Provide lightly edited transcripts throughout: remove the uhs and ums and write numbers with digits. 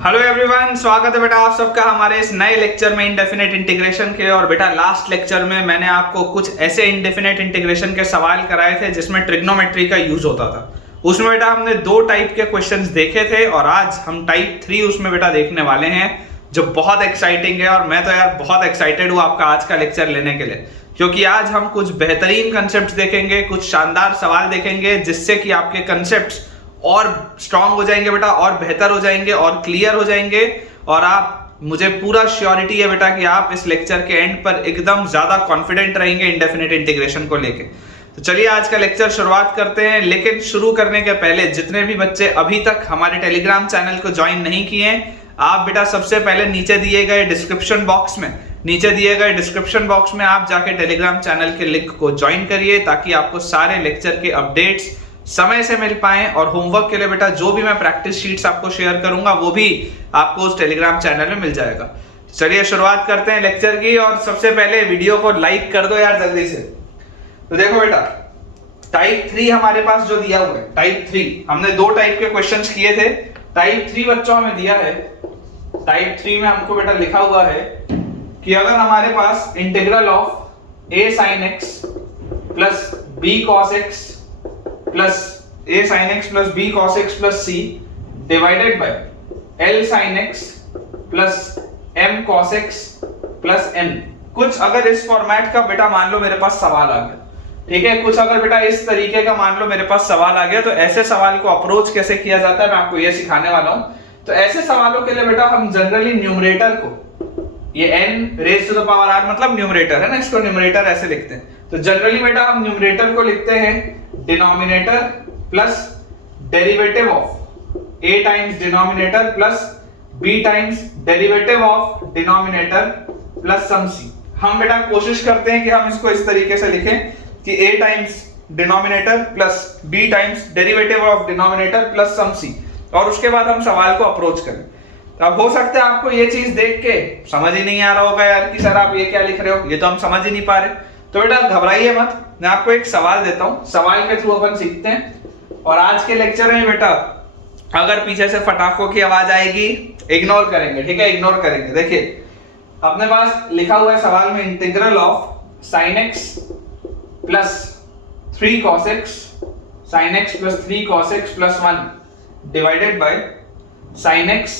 Hello everyone, स्वागत है बेटा आप सबका हमारे इस नए लेक्चर में इंडेफिनेट इंटीग्रेशन के। और बेटा लास्ट लेक्चर में मैंने आपको कुछ ऐसे इंडेफिनेट इंटीग्रेशन के सवाल कराए थे जिसमें ट्रिग्नोमेट्री का यूज होता था। उसमें बेटा हमने दो टाइप के क्वेश्चंस देखे थे और आज हम टाइप 3 उसमें बेटा देखने वाले हैं, जो बहुत एक्साइटिंग है। और मैं तो यार बहुत एक्साइटेड हूँ आपका आज का लेक्चर लेने के लिए, क्योंकि आज हम कुछ बेहतरीन कंसेप्ट देखेंगे, कुछ शानदार सवाल देखेंगे जिससे कि आपके कंसेप्ट और स्ट्रांग हो जाएंगे बेटा, और बेहतर हो जाएंगे और क्लियर हो जाएंगे। और आप, मुझे पूरा श्योरिटी है बेटा कि आप इस लेक्चर के एंड पर एकदम ज्यादा कॉन्फिडेंट रहेंगे इंडेफिनेट इंटीग्रेशन को लेके। तो चलिए आज का लेक्चर शुरुआत करते हैं। लेकिन शुरू करने के पहले जितने भी बच्चे अभी तक हमारे टेलीग्राम चैनल को ज्वाइन नहीं किए हैं, आप बेटा सबसे पहले नीचे दिए गए डिस्क्रिप्शन बॉक्स में आप जाके टेलीग्राम चैनल के लिंक को ज्वाइन करिए, ताकि आपको सारे लेक्चर के अपडेट्स समय से मिल पाए। और होमवर्क के लिए बेटा जो भी मैं प्रैक्टिस शीट्स आपको शेयर करूंगा वो भी आपको उस टेलीग्राम चैनल में मिल जाएगा। चलिए शुरुआत करते हैं लेक्चर की। और सबसे पहले वीडियो को लाइक कर दो यार जल्दी से। तो देखो बेटा, टाइप 3 हमारे पास जो दिया हुआ है, टाइप 3 हमने दो टाइप के क्वेश्चंस किए थे। टाइप 3 बच्चों हमें दिया है, टाइप 3 में हमको बेटा लिखा हुआ है कि अगर हमारे पास integral of a sin x plus b cos x plus a sin x plus b cos x plus c divided by l sin x plus m cos x plus n, कुछ अगर इस फॉर्मेट का बेटा मान लो मेरे पास सवाल आ गया, ठीक है, कुछ अगर बेटा इस तरीके का मान लो मेरे पास सवाल आ गया, तो ऐसे सवाल को अप्रोच कैसे किया जाता है मैं आपको ये सिखाने वाला हूं। तो ऐसे सवालों के लिए बेटा हम जनरली न्यूमरेटर को, ये n raise to the power r मतलब न्यूमरेटर है ना, इसको न्यूमरेटर ऐसे लिखते हैं। तो जनरली बेटा हम न्यूमरेटर को लिखते हैं denominator plus derivative of a times denominator plus b times derivative of denominator plus some c। हम बेटा कोशिश करते हैं कि हम इसको इस तरीके से लिखें कि a times denominator plus b times derivative of denominator plus some c, और उसके बाद हम सवाल को अप्रोच करें। तो अब हो सकता है आपको ये चीज देख के समझ ही नहीं आ रहा होगा यार कि सर आप ये क्या लिख रहे हो, ये तो हम समझ ही नहीं पा रहे। तो बेटा घबराइए मत, मैं आपको एक सवाल देता हूं, सवाल के थ्रू अपन सीखते हैं। और आज के लेक्चर में बेटा अगर पीछे से फटाकों की आवाज आएगी इग्नोर करेंगे, ठीक है, इग्नोर करेंगे। देखिए अपने पास लिखा हुआ है सवाल में integral of sin x plus 3 cos x sin x plus 3 cos x plus 1 divided bye sin x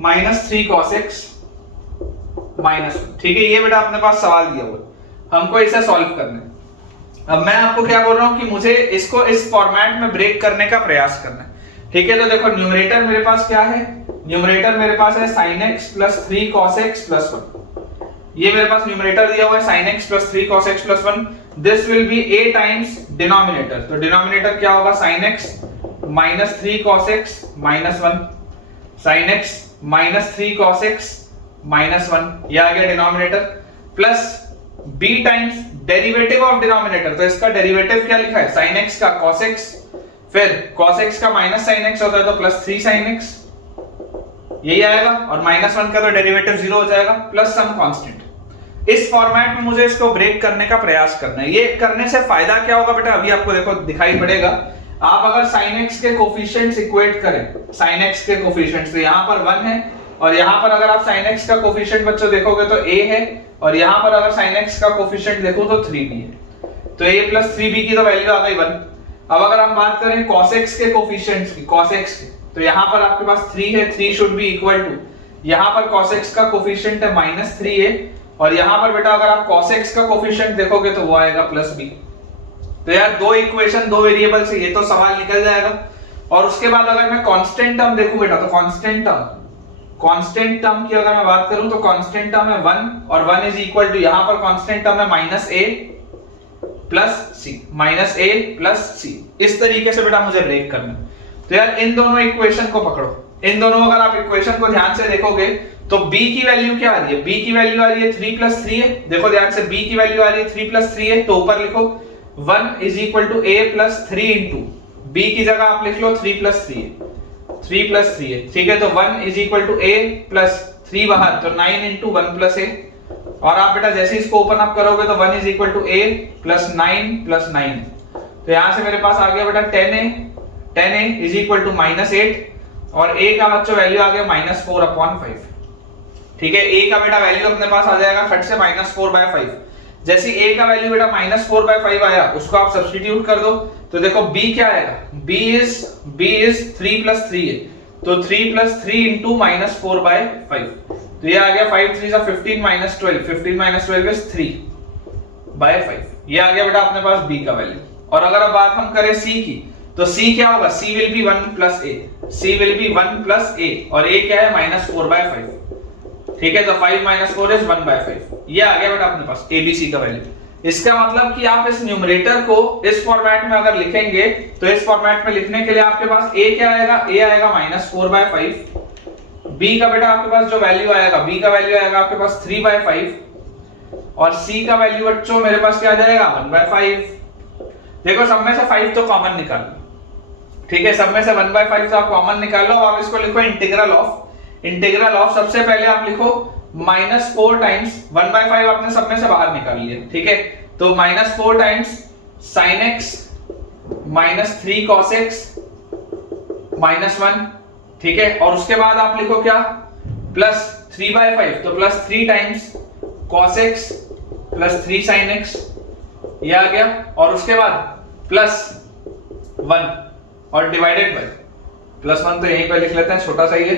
minus 3 cos x minus 1, ठीक है। ये बेटा अपने पास सवाल दिया हुआ, हमको इसे सॉल्व करना है। अब मैं आपको क्या बोल रहा हूं कि मुझे इसको इस फॉर्मेट में ब्रेक करने का प्रयास करना है, ठीक है। तो देखो न्यूमरेटर मेरे पास क्या है, न्यूमरेटर मेरे पास है sin x plus 3 cos x plus 1। ये मेरे पास न्यूमरेटर दिया हुआ है sin x plus 3 cos x plus 1। This will B a times denominator, तो डिनोमिनेटर क्या होगा sin x minus 3 cos x minus 1, sin x minus 3 cos x minus 1, ये आ गया denominator, plus b times derivative of denominator, तो इसका derivative क्या लिखा है sin x का cos x, फिर cos x का माइनस sin x होता है तो प्लस 3 sin x, यही आएगा, और माइनस 1 का तो डेरिवेटिव 0 हो जाएगा, प्लस सम कांस्टेंट। इस फॉर्मेट में मुझे इसको ब्रेक करने का प्रयास करना है। ये करने से फायदा क्या होगा बेटा, अभी आपको देखो दिखाई पड़ेगा। आप अगर sin x के कोफिशिएंट्स इक्वेट करें, sin x के कोफिशिएंट्स, तो यहां पर 1 है, और यहां पर अगर आप sin x का कोफिशिएंट बच्चों देखोगे तो a है, और यहां पर अगर sin x का कोफिशिएंट देखो तो 3b है, तो a प्लस 3b की तो वैल्यू आ गई 1। अब अगर हम बात करें cos x के कोफिशिएंट्स की, cos x के, तो यहां पर आपके पास 3 है, 3 शुड बी इक्वल टू, यहां पर cos x का कोफिशिएंट है माइनस 3 है, और यहां पर बेटा अगर आप cos x का कोफिशिएंट देखोगे तो वो आएगा प्लस b। तो यार दो इक्वेशन, दो वेरिएबल से ये तो सवाल निकल जाएगा। और उसके बाद अगर मैं कांस्टेंट टर्म देखूं बेटा, तो कांस्टेंट टर्म की अगर मैं बात करूं तो कांस्टेंट टर्म है 1, और 1 इज इक्वल टू, यहां पर कांस्टेंट टर्म है minus a plus c, minus a plus c। इस तरीके से बेटा मुझे ब्रेक करना है। तो यार इन दोनों इक्वेशन को पकड़ो, इन दोनों अगर आप इक्वेशन को ध्यान से देखोगे तो b की वैल्यू क्या आ रही है, b की वैल्यू आ रही है 3 प्लस 3 है, देखो ध्यान से, b की वैल्यू आ रही है 3 प्लस 3 है, तो ऊपर लिखो 1 is equal to a plus 3 into, b की जगह आप लिख लो 3 प्लस 3 है, 3 प्लस 3 है, ठीक है। तो 1 is equal to a plus 3 बाहर, तो 9 इंटू 1 प्लस a, और आप बेटा जैसे इसको ओपन अप करोगे तो 1 is equal to a plus 9 plus 9, तो यहां से मेरे पास आ गया बेटा 10a is equal to minus 8, और a का बच्चों वैल्यू आ गया -4/5। ठीक है, a का बेटा वैल्यू अपने पास आ जाएगा फट से -4/5। जैसे a का वैल्यू बेटा -4/5 आया, उसको आप सब्स्टिट्यूट कर दो तो देखो b क्या आएगा, b is 3 + 3 है, तो 3 + 3 into -4/5, तो ये आ गया 5 3 15 -12, 15 - 12 is 3/5। ये आ गया बेटा अपने पास b का वैल्यू। और अगर अब बात हम करें c की, तो c क्या होगा, c will be 1 + a, c will be 1 + a, और a क्या है -4/5। ठीक है, तो 5 - 4 is 1/5। ये आ गया बेटा अपने पास abc का वैल्यू। इसका मतलब कि आप इस न्यूमरेटर को इस फॉर्मेट में अगर लिखेंगे, तो इस फॉर्मेट में लिखने के लिए आपके पास a क्या आएगा, a आएगा -4/5, b का बेटा आपके पास जो वैल्यू आएगा, b का वैल्यू आएगा आपके पास 3/5, और c का वैल्यू बच्चों मेरे पास क्या आ जाएगा 1/5। देखो सब में से 5 तो कॉमन निकाल लो, ठीक है, सब में से 1/5 तो आप कॉमन निकाल लो, और इसको लिखो इंटीग्रल ऑफ सबसे पहले आप लिखो -4 टाइम्स 1/5 आपने सब में से बाहर निकाल लिया, ठीक है, तो -4 times sin x -3 cos x -1, ठीक है, और उसके बाद आप लिखो क्या प्लस 3/5, तो +3 times cos x +3 sin x, ये आ गया, और उसके बाद +1 और डिवाइडेड बाय +1, तो यहीं पे लिख लेते हैं, छोटा सा ही है,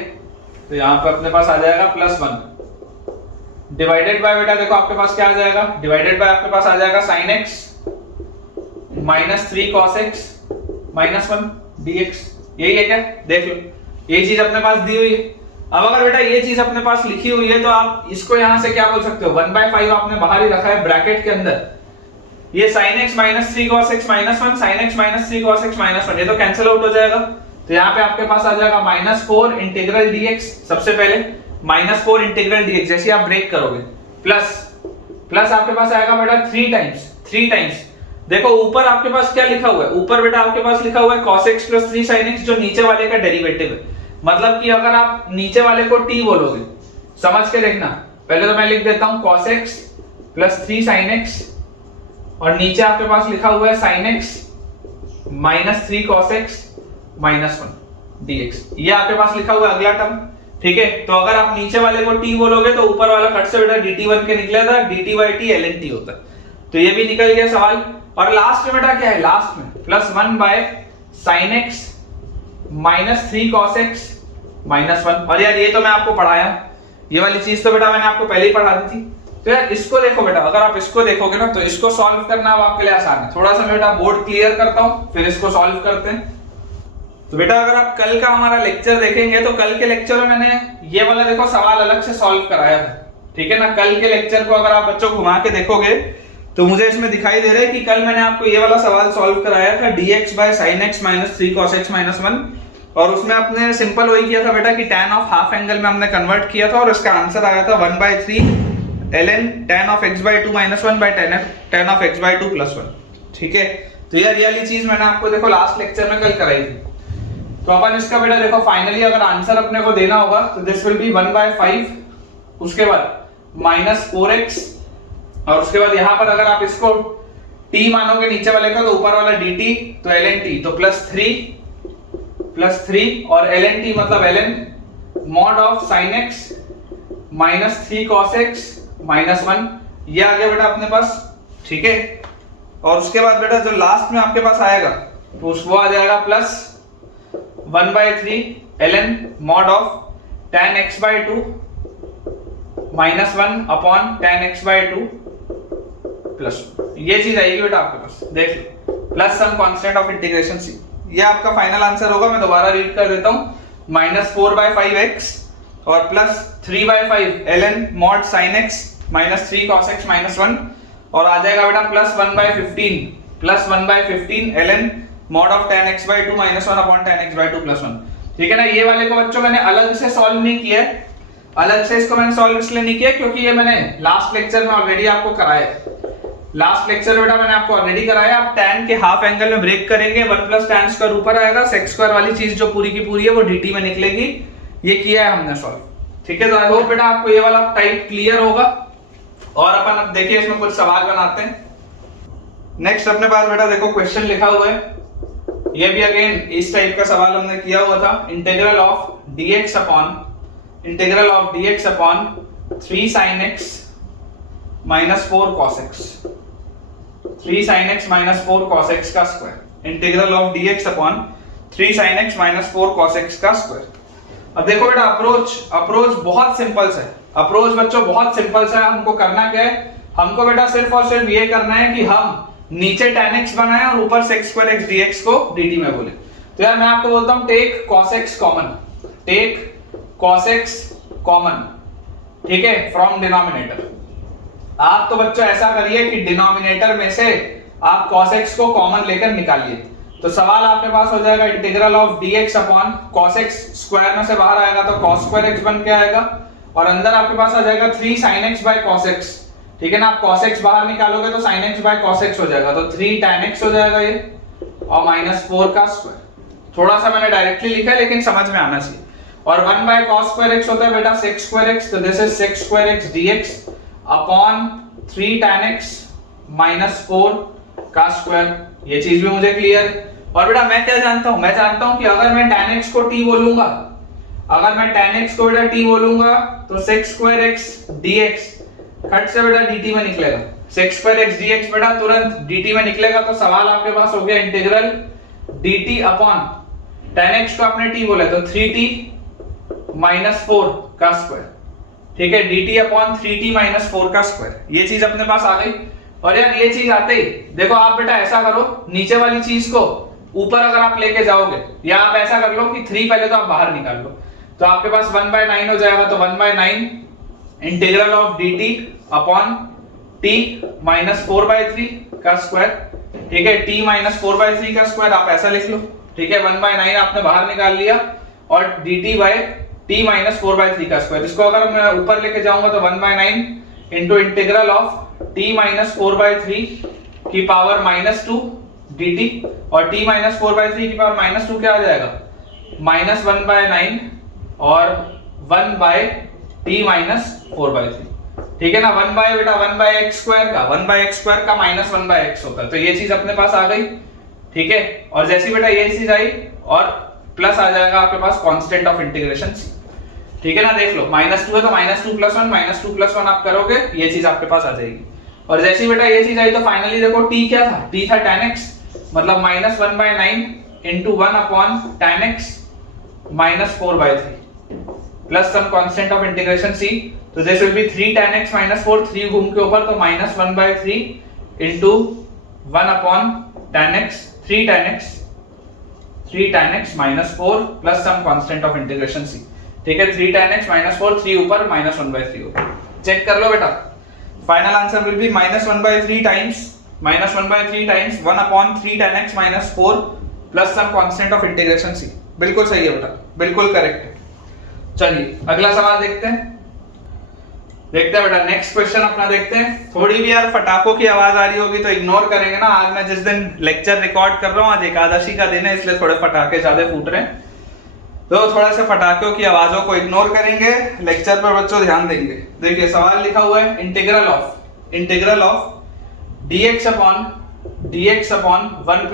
तो यहां पे अपने पास आ जाएगा +1 डिवाइडेड बाय बेटा देखो आपके पास क्या आ जाएगा, डिवाइडेड बाय आपके पास आ जाएगा sin x -3 cos x -1 dx। यही है क्या, देख लो ये चीज अपने पास दी हुई है। अब अगर बेटा ये चीज अपने पास लिखी हुई है, तो आप इसको यहां से क्या बोल सकते हो, 1/5 आपने बाहर ही रखा है ब्रैकेट के अंदर, ये sin x -3 cos x -1 sin x -3 cos x -1, ये तो कैंसिल आउट हो जाएगा, तो यहाँ पे आपके पास आ जाएगा -4 इंटीग्रल dx, सबसे पहले -4 इंटीग्रल dx, जैसे आप ब्रेक करोगे प्लस आपके पास आएगा बेटा 3 टाइम्स, देखो ऊपर आपके पास क्या लिखा हुआ है, ऊपर बेटा आपके पास लिखा हुआ है cos x + 3 sin x, जो नीचे वाले का डेरिवेटिव है, मतलब कि अगर आप नीचे वाले को t बोलोगे, समझ के देखना, पहले तो मैं लिख देता हूं cos x + 3 sin x, और नीचे आपके पास लिखा हुआ है sin x -3 cos x -1 dx, ये आपके पास लिखा हुआ है अगला टर्म, ठीक है, तो अगर आप नीचे वाले को t बोलोगे तो ऊपर वाला कट से बेटा dt बन के निकला था, dt/t ln t होता है, तो ये भी निकल गया सवाल। और लास्ट में बेटा क्या है, लास्ट में +1/sin x -3 cos x -1, और यार ये तो मैं आपको पढ़ाया, ये वाली चीज तो बेटा मैंने आपको पहले ही पढ़ा दी थी, तो यार इसको देखो बेटा, अगर आप इसको देखोगे ना, तो इसको सॉल्व करना अब आपके लिए आसान है। थोड़ा सा मैं बेटा बोर्ड क्लियर करता हूं, फिर इसको सॉल्व करते हैं। तो बेटा अगर आप कल का हमारा लेक्चर देखेंगे, तो कल के लेक्चर में मैंने ये वाला देखो सवाल अलग से सॉल्व कराया था, ठीक है ना। कल के लेक्चर को अगर आप बच्चों घुमा के देखोगे, तो मुझे इसमें दिखाई दे रहा है कि कल मैंने आपको ये वाला सवाल सॉल्व कराया था, dx/sin x -3 cos x -1, और उसमें आपने सिंपल वही किया था बेटा कि tan ऑफ हाफ एंगल में हमने कन्वर्ट किया था, और इसका आंसर आया था 1/3 ln tan of x/2 -1 tan of x/2 +1, ठीक है। तो यार ये वाली चीज मैंने आपको देखो लास्ट लेक्चर में कल कराई थी, तो अपन इसका बेटा देखो फाइनली अगर आंसर अपने को देना होगा, तो दिस विल बी 1/5, उसके बाद -4x, और उसके बाद यहां पर अगर आप इसको t मानोगे नीचे वाले का, तो ऊपर वाला dt, तो ln t, तो +3 और ln t मतलब ln mod of sin x -3 cos x -1, ये आ गया बेटा अपने पास, ठीक है। और उसके बाद बेटा जो लास्ट में आपके पास आएगा, तो वो आ जाएगा +1/3 ln mod of tan x/2 -1 upon tan x/2 +1, ये चीज आएगी बेटा आपके पास, देख लो, plus some constant of integration c, ये आपका फाइनल आंसर होगा। मैं दोबारा रीड कर देता हूं, -4/5x और +3/5 ln mod sin x -3 cos x -1, और आ जाएगा बेटा +1/15 ln mod of tan x/2 -1 upon tan x/2 +1, ठीक है ना। ये वाले को बच्चों मैंने अलग से सॉल्व नहीं किया है, अलग से इसको मैंने सॉल्व इसलिए नहीं किया क्योंकि ये मैंने लास्ट लेक्चर में ऑलरेडी आपको कराया है। लास्ट लेक्चर बेटा मैंने आपको ऑलरेडी कराया, आप tan के हाफ एंगल में ब्रेक करेंगे, 1 + tan स्क्वायर ऊपर आएगा, sec स्क्वायर वाली चीज जो पूरी की पूरी है वो dt में निकलेगी, ये किया है हमने सॉल्व, ठीक है। तो आई होप बेटा आपको ये वाला टाइप क्लियर होगा, और अपन अब देखिए इसमें कुछ सवाल बनाते हैं। नेक्स्ट अपने पास बेटा देखो क्वेश्चन लिखा हुआ है, ये भी अगेन इस टाइप का सवाल हमने किया हुआ था। Integral of dx upon 3 sin x minus 4 cos x, 3 sin x minus 4 cos x का square. Integral of dx upon 3 sin x minus 4 cos x का स्क्वायर। अब देखो बेटा अप्रोच बहुत सिंपल सा है। अप्रोच बच्चों बहुत सिंपल सा है। हमको करना क्या है, हमको बेटा सिर्फ और सिर्फ ये करना है कि हम नीचे tan x बनाए और ऊपर sec square x dx को dt में बोले। तो यार मैं आपको बोलता हूं टेक cos x कॉमन, ठीक है, फ्रॉम डिनोमिनेटर। आप तो बच्चों ऐसा करिए कि डिनोमिनेटर में से आप cos x को कॉमन लेकर निकालिए। तो सवाल आपके पास हो जाएगा integral of dx upon cos x, square में से बाहर आएगा तो cos स्क्वायर x बन के आएगा, और अंदर आपके पास आ जाएगा 3 sin x by cos x, ठीक है ना। आप cos x बाहर निकालोगे तो sin x by cos x हो जाएगा, तो 3 tan x हो जाएगा ये, और -4 का स्क्वायर। थोड़ा सा मैंने डायरेक्टली लिखा है लेकिन समझ में आना चाहिए। और 1 by cos square x होता है बेटा sec square x, तो this is sec square x dx upon 3 tan x -4 का स्क्वायर। ये चीज भी मुझे क्लियर है। और बेटा मैं क्या जानता हूं, मैं जानता हूं कि अगर मैं tan x को t बोलूंगा, अगर मैं tan x को बेटा t बोलूंगा तो sec square x dx खट से बेटा dt में निकलेगा। sec square x dx बेटा तुरंत dt में निकलेगा। तो सवाल आपके पास हो गया integral dt upon tan x को आपने t बोला तो 3t -4 का स्क्वायर, ठीक है, dt अपॉन 3t -4 का स्क्वायर। ये चीज अपने पास आ गई। और यार ये चीज आते ही देखो आप बेटा ऐसा करो, नीचे वाली चीज को ऊपर अगर आप लेके जाओगे, या आप ऐसा कर लो कि 3 पहले तो आप बाहर निकाल लो, तो आपके पास 1/9 हो जाएगा। तो 1/9 integral of dt upon t -4/3 का स्क्वायर, ठीक है, t -4/3 का स्क्वायर आप ऐसा लिख लो, ठीक है। 1/9 आपने बाहर निकाल लिया और dt बाय t -4/3 का स्क्वायर। इसको अगर मैं ऊपर लेके जाऊंगा तो 1/9 इंटू इंटीग्रल ऑफ t -4/3 की पावर -2 dt, और t -4/3 की पावर -2 क्या आ जाएगा, -1/9 और 1/t -4/3, ठीक है ना। 1 बेटा 1/x स्क्वायर का 1/x होता है। तो ये चीज अपने पास आ गई, ठीक है। और जैसी बेटा ये चीज आई और प्लस आ जाएगा आपके पास कांस्टेंट ऑफ इंटीग्रेशन, ठीक है ना। देख लो -2 है तो -2 + 1 आप करोगे, ये चीज आपके पास आ जाएगी। और जैसी बेटा ये चीज आई तो फाइनली देखो t क्या था, t था tan x, मतलब -1/9 into 1 upon tan x -4/3 plus some constant of integration c, तो this will be 3 tan x -4, 3 घूम के ऊपर तो -1/3 into 1 upon tan x, 3 tan x -4 plus some constant of integration c, ठीक है। 3 tan x -4, 3 ऊपर -1/3 ऊपर। चेक कर लो बेटा, final answer will be -1/3 times 1 upon 3 tan x -4 plus some constant of integration c। बिल्कुल सही है बेटा, बिल्कुल करेक्ट है। चलिए अगला सवाल देखते हैं बेटा। नेक्स्ट क्वेश्चन अपना देखते हैं। थोड़ी भी यार फटाकों की आवाज आ रही होगी तो इग्नोर करेंगे ना। आज मैं जिस दिन लेक्चर रिकॉर्ड कर रहा हूँ, आज एकादशी का दिन है, इसलिए थोड़े फटाके ज्यादा फूट रहे हैं, तो थोड़ा सा फटाकों की आवाजों को इग्नोर करेंगे, लेक्चर पर बच्चों ध्यान देंगे। देखिए सवाल लिखा हुआ है integral of dx upon 1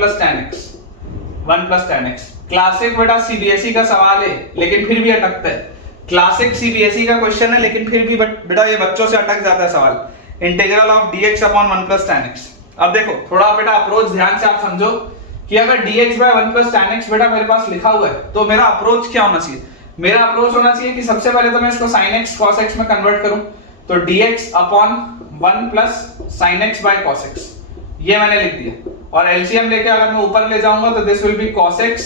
+ tan x। Classic बेटा सीबीएसई का सवाल है लेकिन फिर भी अटकता है। क्लासिक सीबीएसई का क्वेश्चन है लेकिन फिर भी बेटा ये बच्चों से अटक जाता है सवाल। Integral of dx upon 1 + tan x। अब देखो थोड़ा बेटा अप्रोच ध्यान से आप समझो कि अगर dx by 1 + tan x बेटा मेरे पास लिखा हुआ है तो मेरा अप्रोच क्या होना चाहिए। मेरा अप्रोच होना चाहिए कि सबसे पहले तो मैं इसको sin x cos x में कन्वर्ट करूं, तो dx upon 1 + sin x by cos x, ये मैंने लिख दिया। और एलसीएम लेके अगर मैं ऊपर ले जाऊंगा तो this will B cos x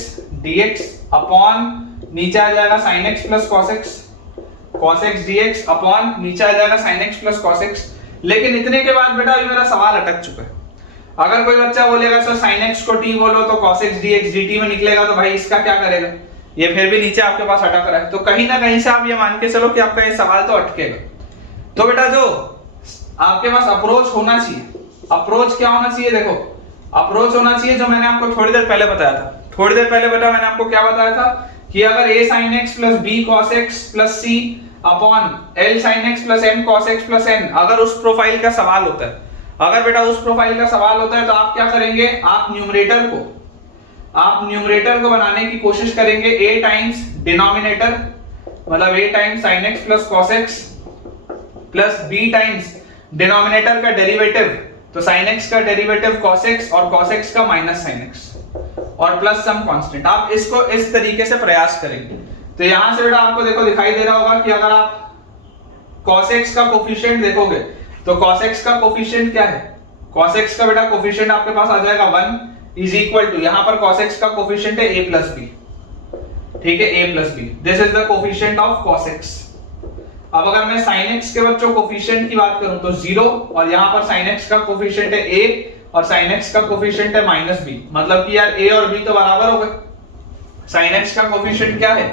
dx upon नीचे आ जाएगा sin x plus cos x dx upon नीचे आ जाएगा sin x plus cos x। लेकिन इतने के बाद बेटा ये मेरा सवाल अटक चुका है। अगर कोई बच्चा बोलेगा सर sin x को t बोलो तो cos x dx dt में निकलेगा, तो भाई इसका क्या करेगा, ये फिर भी नीचे आपके पास अटक रहा है। तो कहीं ना कहीं से आप ये मान के चलो कि आपका ये सवाल तो अटकेगा। तो बेटा जो आपके पास अप्रोच होना चाहिए, अप्रोच क्या होना चाहिए, देखो अप्रोच होना चाहिए जो मैंने आपको थोड़ी देर पहले बताया था। थोड़ी देर पहले बेटा मैंने आपको क्या बताया था कि अगर a sin x plus b cos x plus c upon l sin x plus m cos x plus n अगर उस प्रोफाइल का सवाल होता है, अगर बेटा उस प्रोफाइल का सवाल होता है तो आप क्या करेंगे, आप न्यूमरेटर को आप न्यूमरेटर को बनाने की कोशिश करेंगे a टाइम्स डिनोमिनेटर मतलब a times sin x plus cos x plus b times denominator का डेरिवेटिव तो sin x का डेरिवेटिव cos x और cos x का माइनस sin x और प्लस सम कांस्टेंट। आप इसको इस तरीके से प्रयास करेंगे तो यहां से बेटा आपको देखो दिखाई दे रहा होगा कि अगर आप cos x का कोफिशिएंट देखोगे तो cos x का कोफिशिएंट क्या है, cos x का बेटा कोफिशिएंट आपके पास आ जाएगा 1 इज इक्वल टू, यहां पर cos x का कोफिशिएंट है a प्लस b, ठीक है, a plus b, this is the coefficient of cos x। अब अगर मैं sin x के बच्चों कोफिशिएंट की बात करूं तो 0 और यहां पर sin x का कोफिशिएंट है a और sin x का कोफिशिएंट है माइनस b, मतलब कि यार a और b तो बराबर हो गए। sin x का कोफिशिएंट क्या है,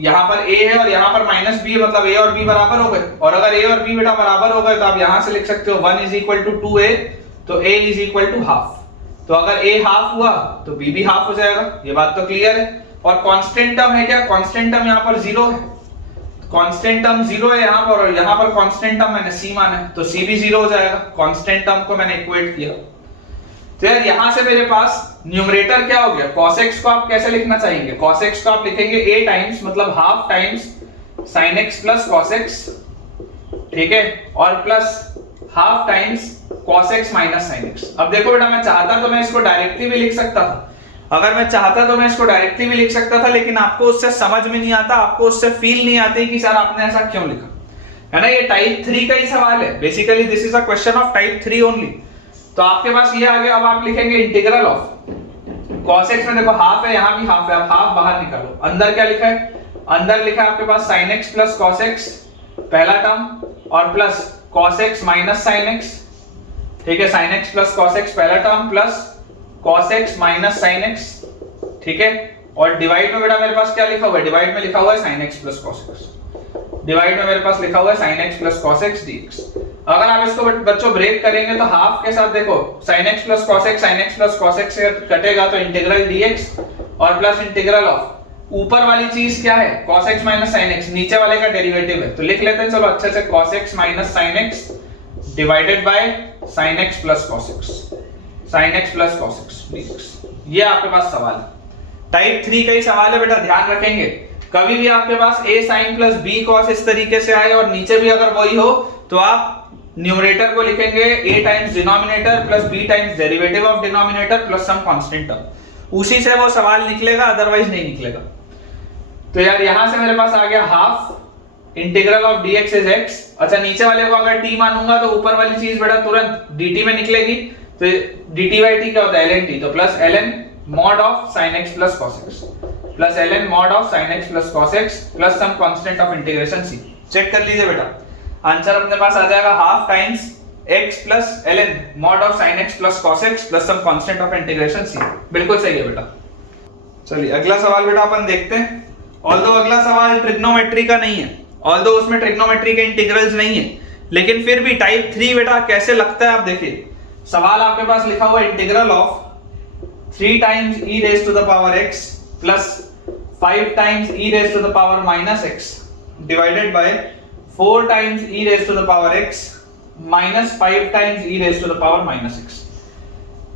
यहाँ पर a है और यहाँ पर माइनस b है, मतलब a और b बराबर हो गए। और अगर a और b बेटा बराबर हो गए तो आप यहाँ से लिख सकते हो 1 इज इक्वल टू 2a, तो a is equal to half. तो अगर a हाफ हुआ तो b भी हाफ हो जाएगा, ये बात तो क्लियर है। और कांस्टेंट टर्म है क्या, कांस्टेंट टर्म यहाँ पर 0 है, कांस्टेंट टर्म 0 है यहाँ पर, और यहाँ पर कांस्टेंट टर्म मैंने c माना है तो c भी 0 हो जाएगा, कांस्टेंट टर्म को मैंने इक्वेट किया। तो यार यहां से मेरे पास न्यूमरेटर क्या हो गया, cos x को आप कैसे लिखना चाहेंगे, cos x को आप लिखेंगे a टाइम्स मतलब half times sin x plus cos x, ठीक है, और plus half times cos x minus sin x। अब देखो बेटा मैं चाहता तो मैं इसको डायरेक्टली भी लिख सकता था, अगर मैं चाहता तो मैं इसको डायरेक्टली भी लिख सकता था, लेकिन आपको उससे समझ में नहीं आता, आपको उससे फील नहीं आती कि सर आपने ऐसा क्यों लिखा, है ना। ये टाइप 3 का ही सवाल है, basically this is a question of type 3 only. तो आपके पास ये आ गया, अब आप लिखेंगे इंटीग्रल ऑफ cos x में देखो हाफ है, यहां भी हाफ है, आप हाफ बाहर निकालो, अंदर क्या लिखा है, अंदर लिखा है आपके पास sin x plus cos x पहला टर्म और plus cos x minus sin x, ठीक है, sin x plus cos x पहला term plus cos x minus sin x, ठीक है, और डिवाइड में बेटा मेरे पास क्या लिखा हुआ है, डिवाइड में लिखा हुआ है sin x plus cos x, divide में मेरे पास लिखा हुआ है sin x plus cos x dx। अगर आप इसको बच्चों ब्रेक करेंगे तो हाफ के साथ देखो sin x plus cos x, sin x plus cos x से कटेगा तो इंटीग्रल dx और प्लस इंटीग्रल ऑफ ऊपर वाली चीज क्या है cos x minus sin x, नीचे वाले का डेरिवेटिव है, तो लिख लेते हैं चलो अच्छे से cos x minus sin x divided bye sin x plus cos x, sin x plus cos x dx। ये आपके पास सवाल है, टाइप 3 का ही सवाल है बेटा, ध्यान रखेंगे कभी भी आपके पास a sin plus b cos इस तरीके से आए और नीचे भी अगर वही हो तो आप न्यूमरेटर को लिखेंगे a times denominator plus b times derivative of denominator plus some constant term, उसी से वो सवाल निकलेगा, अदरवाइज नहीं निकलेगा। तो यार यहां से मेरे पास आ गया half integral of dx is x। अच्छा नीचे वाले को अगर t मानूंगा तो ऊपर वाली चीज बेटा तुरंत dt में निकलेगी, तो dt बाई t क्या होता है ln t, तो plus ln mod of sin x plus cos x plus ln mod of sin x plus cos x plus some constant of integration c। Check कर लीजिए बेटा, आंसर अपने पास आ जाएगा half times x plus ln mod of sin x plus cos x plus some constant of integration c। बिल्कुल सही है बेटा। चलिए अगला सवाल बेटा अपन देखते हैं। ऑल्दो अगला सवाल ट्रिग्नोमेट्री का नहीं है, ऑल्दो उसमें ट्रिग्नोमेट्री के इंटीग्रल्स नहीं है, लेकिन फिर भी टाइप 3 बेटा कैसे लगता है आप देखिए। सवाल आपके पास लिखा हुआ है integral of 3 times e raise to the power x plus 5 times e raise to the power minus x divided by 4 times e raise to the power x minus 5 times e raise to the power minus x।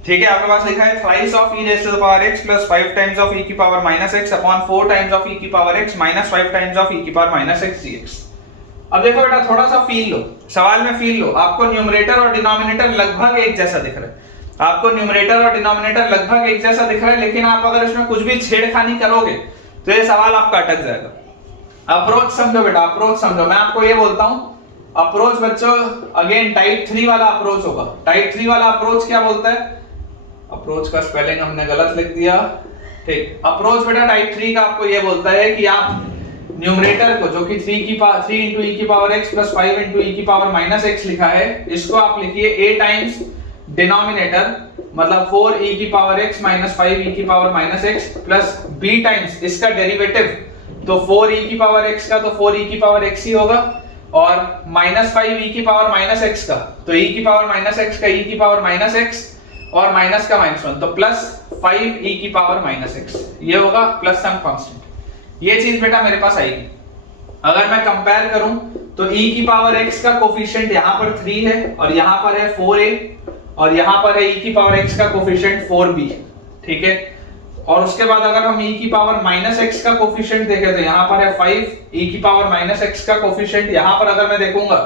ठीक है, आपके पास लिखा है thrice of e raise to the power x plus 5 times of e की power minus x upon 4 times of e की power x minus 5 times of e की power minus x dx। अब देखो बेटा थोड़ा सा फील लो, सवाल में फील लो, आपको न्यूमरेटर और डिनोमिनेटर लगभग एक जैसा दिख रहा है, आपको न्यूमरेटर और डिनोमिनेटर लगभग एक जैसा दिख रहा है, लेकिन आप अगर इसमें कुछ भी छेड़खानी करोगे तो ये सवाल आपका अटक जाएगा। अप्रोच समझो बेटा, अप्रोच समझो। मैं आपको ये बोलता हूं अप्रोच बच्चों अगेन टाइप 3 वाला अप्रोच होगा। टाइप 3 वाला अप्रोच क्या बोलता है, अप्रोच का स्पेलिंग हमने गलत लिख दिया, ठीक। अप्रोच बेटा टाइप 3 का आपको ये बोलता है कि आप न्यूमरेटर को जो कि 3 into e की power x plus 5 into e की पावर माइनस x लिखा है, इसको आप लिखिए a टाइम्स डिनोमिनेटर मतलब 4e की पावर x माइनस 5e की power minus x plus b times इसका डेरिवेटिव, तो 4e की पावर x का तो 4e की पावर x ही होगा, और माइनस 5e की पावर माइनस x का तो e की पावर माइनस x का e की पावर माइनस x और माइनस का माइनस 1 तो प्लस 5e की पावर माइनस x, ये होगा प्लस सम कांस्टेंट। ये चीज बेटा मेरे पास आएगी। अगर मैं कंपेयर करूं तो e की पावर x का कोफिशिएंट यहां पर 3 है और यहां पर है 4a और यहां पर है e की पावर x का कोफिशिएंट 4b, ठीक है। और उसके बाद अगर हम e की पावर माइनस एक्स का कोफिशिएंट देखें तो यहाँ पर है 5, e की पावर माइनस एक्स का कोफिशिएंट यहाँ पर अगर मैं देखूंगा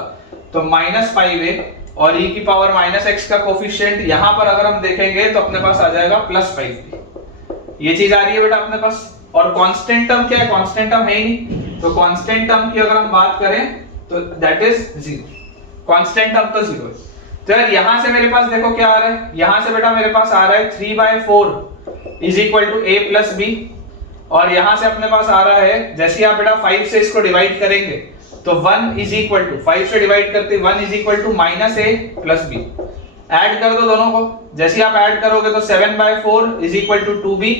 तो -5 है, और e की पावर माइनस एक्स का कोफिशिएंट यहाँ पर अगर हम देखेंगे तो अपने पास आ जाएगा +5। ये चीज आ रही है बेटा अपने पास। और कांस्टेंट टर्म क्या है? कांस्टेंट टर्म है ही नहीं, तो कांस्टेंट टर्म की अगर हम बात करें तो दैट इज 0, कांस्टेंट टर्म तो 0 है। तो यार यहां से मेरे पास देखो क्या आ रहा है, यहां से बेटा मेरे पास आ रहा है 3/4 is equal to a plus b, और यहां से अपने पास आ रहा है, जैसे ही आप बेटा 5 से इसको डिवाइड करेंगे तो 1 इज इक्वल टू 5 से डिवाइड करते 1 is equal to -a plus b। Add कर दो दोनों को, जैसे ही आप ऐड करोगे तो 7/4 इज इक्वल टू 2b,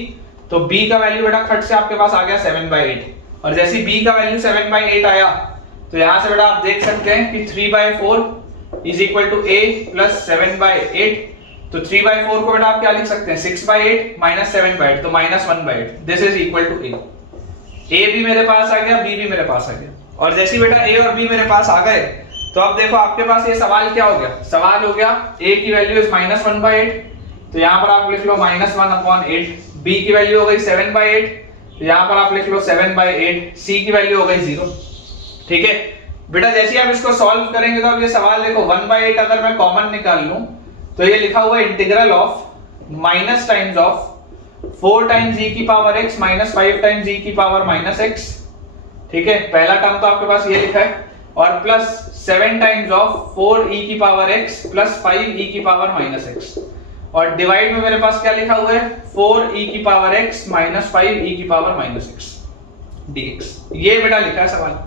तो b का वैल्यू बेटा खट से आपके पास आ गया 7/8, और जैसे ही b का वैल्यू 7/8 आया तो यहां से बेटा आप देख सकते हैं कि 3/4 is equal to a plus 7/8, तो 3/4 को बेटा आप क्या लिख सकते हैं? 6/8 माइनस 7/8, तो -1/8, this is equal to a भी मेरे पास आ गया, b भी मेरे पास आ गया। और जैसे बेटा a और b मेरे पास आ गए तो अब देखो आपके पास ये सवाल क्या हो गया? सवाल हो गया a की वैल्यू इज -1/8, तो यहां पर आप लिख लो -1/8, b की वैल्यू हो गई 7/8, तो यहां पर आप लिख लो 7/8, c की वैल्यू हो गई 0। ठीक है बेटा, जैसे आप इसको सॉल्व करेंगे तो अब ये सवाल देखो 1/8 अगर मैं कॉमन निकाल लूं तो ये लिखा हुआ है integral of minus times of 4 times e की power x minus 5 times e की पावर माइनस x। ठीक है, पहला टर्म तो आपके पास ये लिखा है, और प्लस 7 टाइम्स ऑफ 4 e की पावर x प्लस 5 e की पावर माइनस x, और डिवाइड में मेरे पास क्या लिखा हुआ है? 4 e की पावर x माइनस 5 e की पावर माइनस x dx। ये बेटा लिखा है सवाल।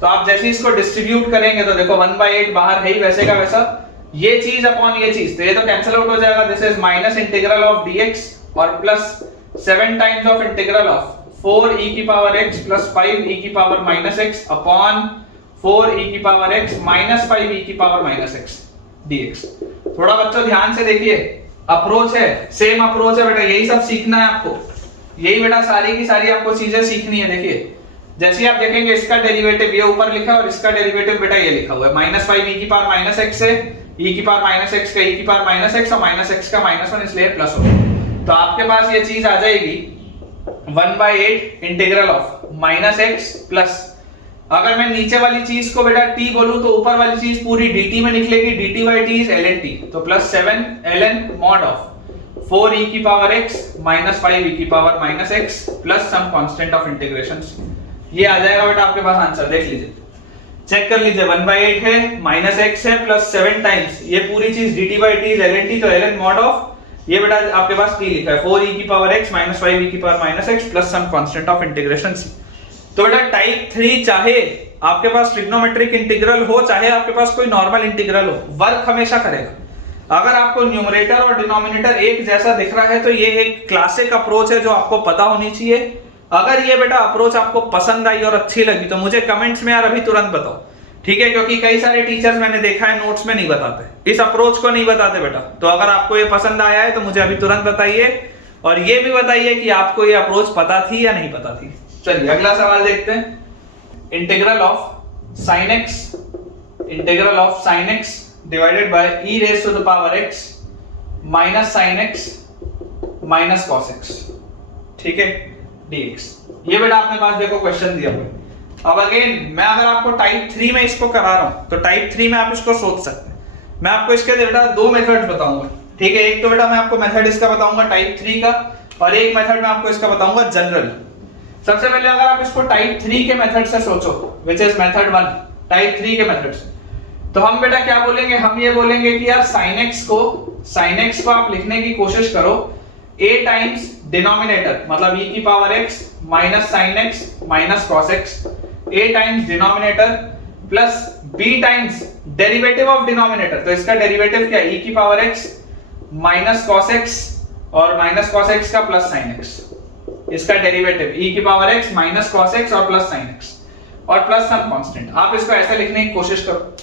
तो आप जैसे इसको डिस्ट्रीब्यूट करेंगे तो देखो 1/8 बाहर है ही वैसे का वैसा, ये चीज अपॉन ये चीज, तो ये तो कैंसिल आउट हो जाएगा, this is minus integral of dx और plus 7 times of integral of 4 e की पावर x प्लस 5 e की power minus x upon 4 e की पावर x माइनस 5 e की पावर माइनस x dx। थोड़ा बच्चों ध्यान से देखिए, अप्रोच है, सेम अप्रोच है बेटा, यही सब सीखना है आपको, यही बेटा सारी की सारी आपको चीजें सीखनी है। देखिए जैसे आप देखेंगे इसका डेरिवेटिव ये ऊपर लिखा है और इसका डेरिवेटिव बेटा ये लिखा हुआ है, -5 e की पावर माइनस x है, e की पावर माइनस x का e की पावर माइनस x और माइनस x का -1 इसलिए प्लस हो, तो आपके पास ये चीज आ जाएगी 1/8 इंटीग्रल ऑफ -x प्लस, अगर मैं नीचे वाली चीज को बेटा t बोलूं तो ऊपर वाली चीज पूरी dt में निकलेगी, dt/t इज ln t, तो plus 7 ln mod of 4 e की पावर x माइनस 5 e की power minus x plus some constant of integrations. ये आ जाएगा बेटा आपके पास आंसर, देख लीजिए, चेक कर लीजिए, 1/8 है, -x है, प्लस 7 टाइम्स ये पूरी चीज dt/t इज ln t, तो ln mod ऑफ ये बेटा आपके पास t लिखा है 4 e की पावर x माइनस 5 e की power minus x plus some constant of integration c। तो बेटा टाइप 3 चाहे आपके पास ट्रिग्नोमेट्रिक इंटीग्रल हो चाहे आपके पास कोई नॉर्मल इंटीग्रल हो, वर्क हमेशा करेगा। अगर आपको न्यूमरेटर और डिनोमिनेटर एक जैसा दिख रहा है तो ये एक क्लासिक अप्रोच है जो आपको पता होनी चाहिए। अगर ये बेटा अप्रोच आपको पसंद आई और अच्छी लगी तो मुझे कमेंट्स में यार अभी तुरंत बताओ, ठीक है, क्योंकि कई सारे टीचर्स मैंने देखा है नोट्स में नहीं बताते, इस अप्रोच को नहीं बताते बेटा। तो अगर आपको ये पसंद आया है तो मुझे अभी तुरंत बताइए, और ये भी बताइए कि आपको ये अप्रोच पता थी या नहीं पता थी। चलिए अगला सवाल देखते हैं, integral of sin x divided by e raise to the power x minus sin x minus cos x, ठीक है, dx। ये बेटा आपने पास देखो क्वेश्चन दिया हुआ है। अब अगेन मैं अगर आपको टाइप 3 में इसको करा रहा हूं तो टाइप 3 में आप इसको सोच सकते हैं। मैं आपको इसके बेटा 2 मेथड्स बताऊंगा, ठीक है, एक तो बेटा मैं आपको मेथड इसका बताऊंगा टाइप 3 का, और एक मेथड मैं आपको इसका बताऊंगा जनरल। सबसे पहले अगर आप इसको टाइप 3 के मेथड से सोचो, व्हिच इज मेथड 1, टाइप 3 के मेथड से, तो हम बेटा क्या बोलेंगे? हम ये बोलेंगे कि यार sin x को आप लिखने की कोशिश करो a टाइम्स डिनोमिनेटर, मतलब e की power x minus sin x minus cos x, a times denominator plus b times derivative of denominator, तो इसका डेरिवेटिव क्या है? e की power x minus cos x और माइनस cos x का plus sin x, इसका derivative e की power x minus cos x और प्लस sin x और प्लस सम कांस्टेंट। आप इसको ऐसे लिखने की कोशिश करो।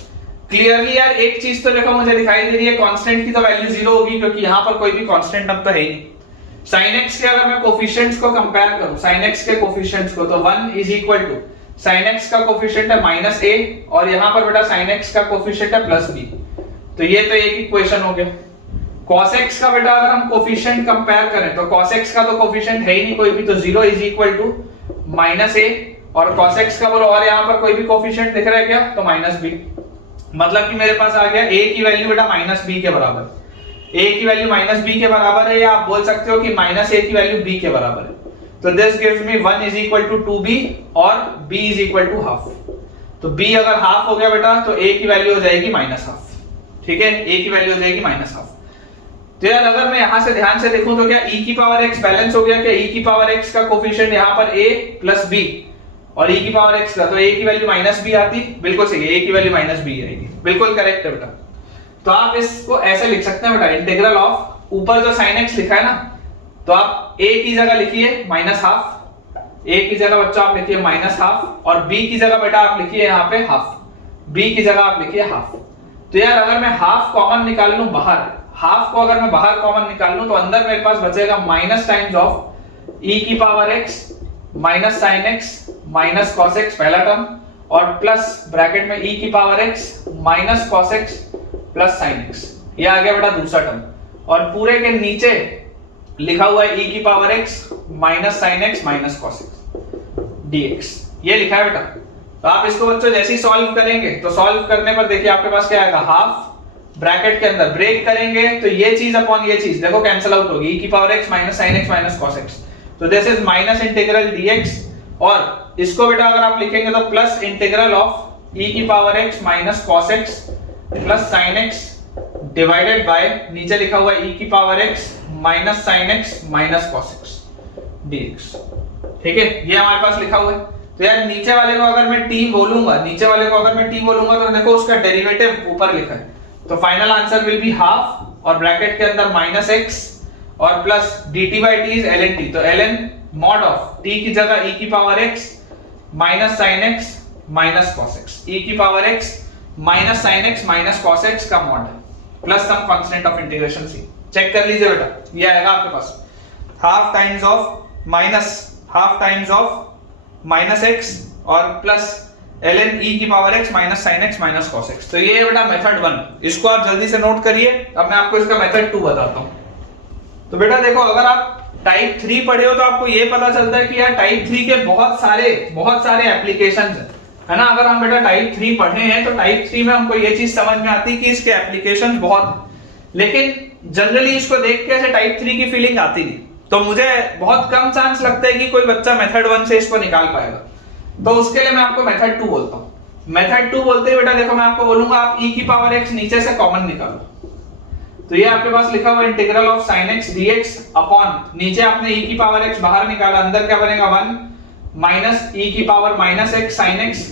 क्लियरली यार एक चीज तो देखो मुझे दिखाई दे रही है, कांस्टेंट की तो वैल्यू 0 होगी क्योंकि यहां पर कोई भी कांस्टेंट अब तो है ही नहीं। sin x के अगर मैं कोफिशिएंट्स को कंपेयर करूं, sin x के कोफिशिएंट्स को, तो 1 is equal to sin x का कोफिशिएंट है माइनस a और यहां पर बेटा sin x का कोफिशिएंट है प्लस b, तो ये तो एक इक्वेशन हो गया। cos x का बेटा अगर हम कोफिशिएंट कंपेयर करें तो cos x का तो कोफिशिएंट है ही नहीं कोई भी, तो 0 इज इक्वल टू -a, और cos x का बोलो और यहाँ पर कोई भी कोफिशिएंट दिख रहा है क्या, तो -b। मतलब कि मेरे पास आ गया a की वैल्यू बेटा -b के बराबर, a की वैल्यू -b के बराबर है, या आप बोल सकते हो कि -a की वैल्यू b के बराबर है। तो this gives me 1 is equal to 2b और b is equal to half. तो b अगर हाफ हो गया बेटा तो a की वैल्यू हो जाएगी -हाफ, ठीक है, a की वैल्यू हो जाएगी -हाफ। तो यार अगर मैं यहां से ध्यान से देखूं तो क्या e की पावर x बैलेंस हो गया, क्या e की पावर x का कोफिशिएंट यहां पर a प्लस b और e की पावर x का, तो a की वैल्यू -b आती, बिल्कुल सही है, a की वैल्यू -b आएगी, बिल्कुल करेक्ट है बेटा। तो आप इसको ऐसे लिख सकते हैं बेटा, इंटीग्रल ऑफ, ऊपर जो sin x लिखा है ना, तो आप a की जगह लिखिए -हाफ, a की जगह बच्चा आप लिखिए -हाफ, और b की जगह बेटा आप लिखिए यहाँ पे हाफ, b की जगह आप लिखिए हाफ। तो यार अगर मैं हाफ कॉमन निकाल लूं बाहर, हाफ को अगर मैं बाहर कॉमन निकाल लूं तो अंदर मेरे पास बचेगा माइनस टाइम्स ऑफ e की power x minus sin x minus cos x पहला टर्म, और प्लस ब्रैकेट में e की power x minus cos x plus sin x, ये आ गया बेटा दूसरा टर्म, और पूरे के नीचे लिखा हुआ है e की power x minus sin x minus cos x dx, ये लिखा है बेटा। तो आप इसको बच्चों जैसे ही सॉल्व करेंगे तो सॉल्व करने पर देखिए आपके पास क्या आएगा, हाफ ब्रैकेट के अंदर ब्रेक करेंगे तो ये चीज अपॉन ये चीज देखो कैंसिल आउट होगी, e की power x minus sin x minus cos x, तो this is minus integral dx, और इसको बेटा अगर आप लिखेंगे तो प्लस इंटीग्रल ऑफ e की power x minus cos x plus sin x divided by नीचे लिखा हुआ e की power x minus sin x minus cos x dx, ठीक है, ये हमारे पास लिखा हुआ है। तो यार नीचे वाले को अगर मैं t बोलूंगा, नीचे वाले को अगर मैं t बोलूंगा तो देखो उसका डेरिवेटिव ऊपर लिखा है, तो final answer will be half और ब्रैकेट के अंदर माइनस x और plus dt by t is ln t, तो ln mod ऑफ t की जगह e की power x minus sin x minus cos x, e की power x minus sin x minus cos x का mod plus some constant of integration c, check कर लीजिए बेटा, ये आएगा आपके पास half times of minus half times of minus x और प्लस ln e की power x minus sin x minus cos x। तो ये बेटा मेथड 1, इसको आप जल्दी से नोट करिए। अब मैं आपको इसका मेथड 2 बताता हूं। तो बेटा देखो अगर आप टाइप 3 पढ़े हो तो आपको ये पता चलता है कि यार टाइप 3 के बहुत सारे एप्लीकेशंस है ना। अगर हम बेटा टाइप 3 पढ़े हैं तो टाइप 3 में हमको ये चीज समझ में आती है कि इसके एप्लीकेशंस बहुत, लेकिन जनरली इसको देख के ऐसे टाइप 3 की फीलिंग आती नहीं, तो मुझे बहुत कम चांस लगता है कि कोई बच्चा मेथड 1 से इसको निकाल पाएगा। तो उसके लिए मैं आपको मेथड 2 बोलता हूं। मेथड 2 बोलते ही बेटा देखो मैं आपको बोलूंगा आप e की पावर x नीचे से कॉमन निकालो, तो ये आपके पास लिखा हुआ integral of sin x dx upon नीचे आपने e की पावर x बाहर निकाला, अंदर क्या बनेगा 1 माइनस e की power minus x sin x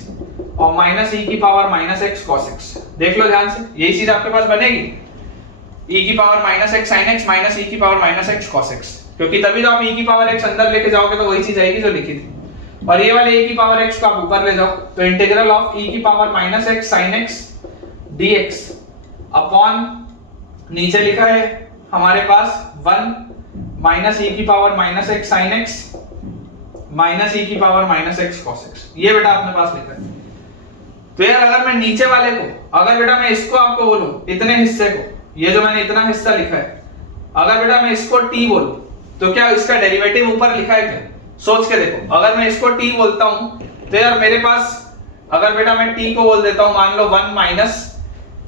और माइनस e की power minus x cos x। देख लो ध्यान से, यही चीज आपके पास बनेगी e की power minus x sin x minus e की power minus x cos x, क्योंकि तभी तो आप e की पावर x अंदर लेके जाओगे तो वही चीज आएगी जो लिखी थी, और ये वाले e की पावर x को आप ऊपर ले जाओ, तो इंटीग्रल ऑफ e की power minus x sin x dx upon नीचे लिखा है हमारे पास 1 माइनस e की power minus x sin x minus e की power minus x cos x, ये बेटा अपने पास लिखा है। तो यार अगर मैं नीचे वाले को, अगर बेटा मैं इसको आपको बोलूं इतने हिस्से को, ये जो मैंने इतना हिस्सा लिखा है, अगर बेटा मैं इसको t बोलूं तो क्या इसका डेरिवेटिव ऊपर लिखा है क्या, सोच के देखो। अगर मैं इसको t बोलता हूं तो यार मेरे पास, अगर बेटा मैं t को बोल देता हूं मान लो 1 माइनस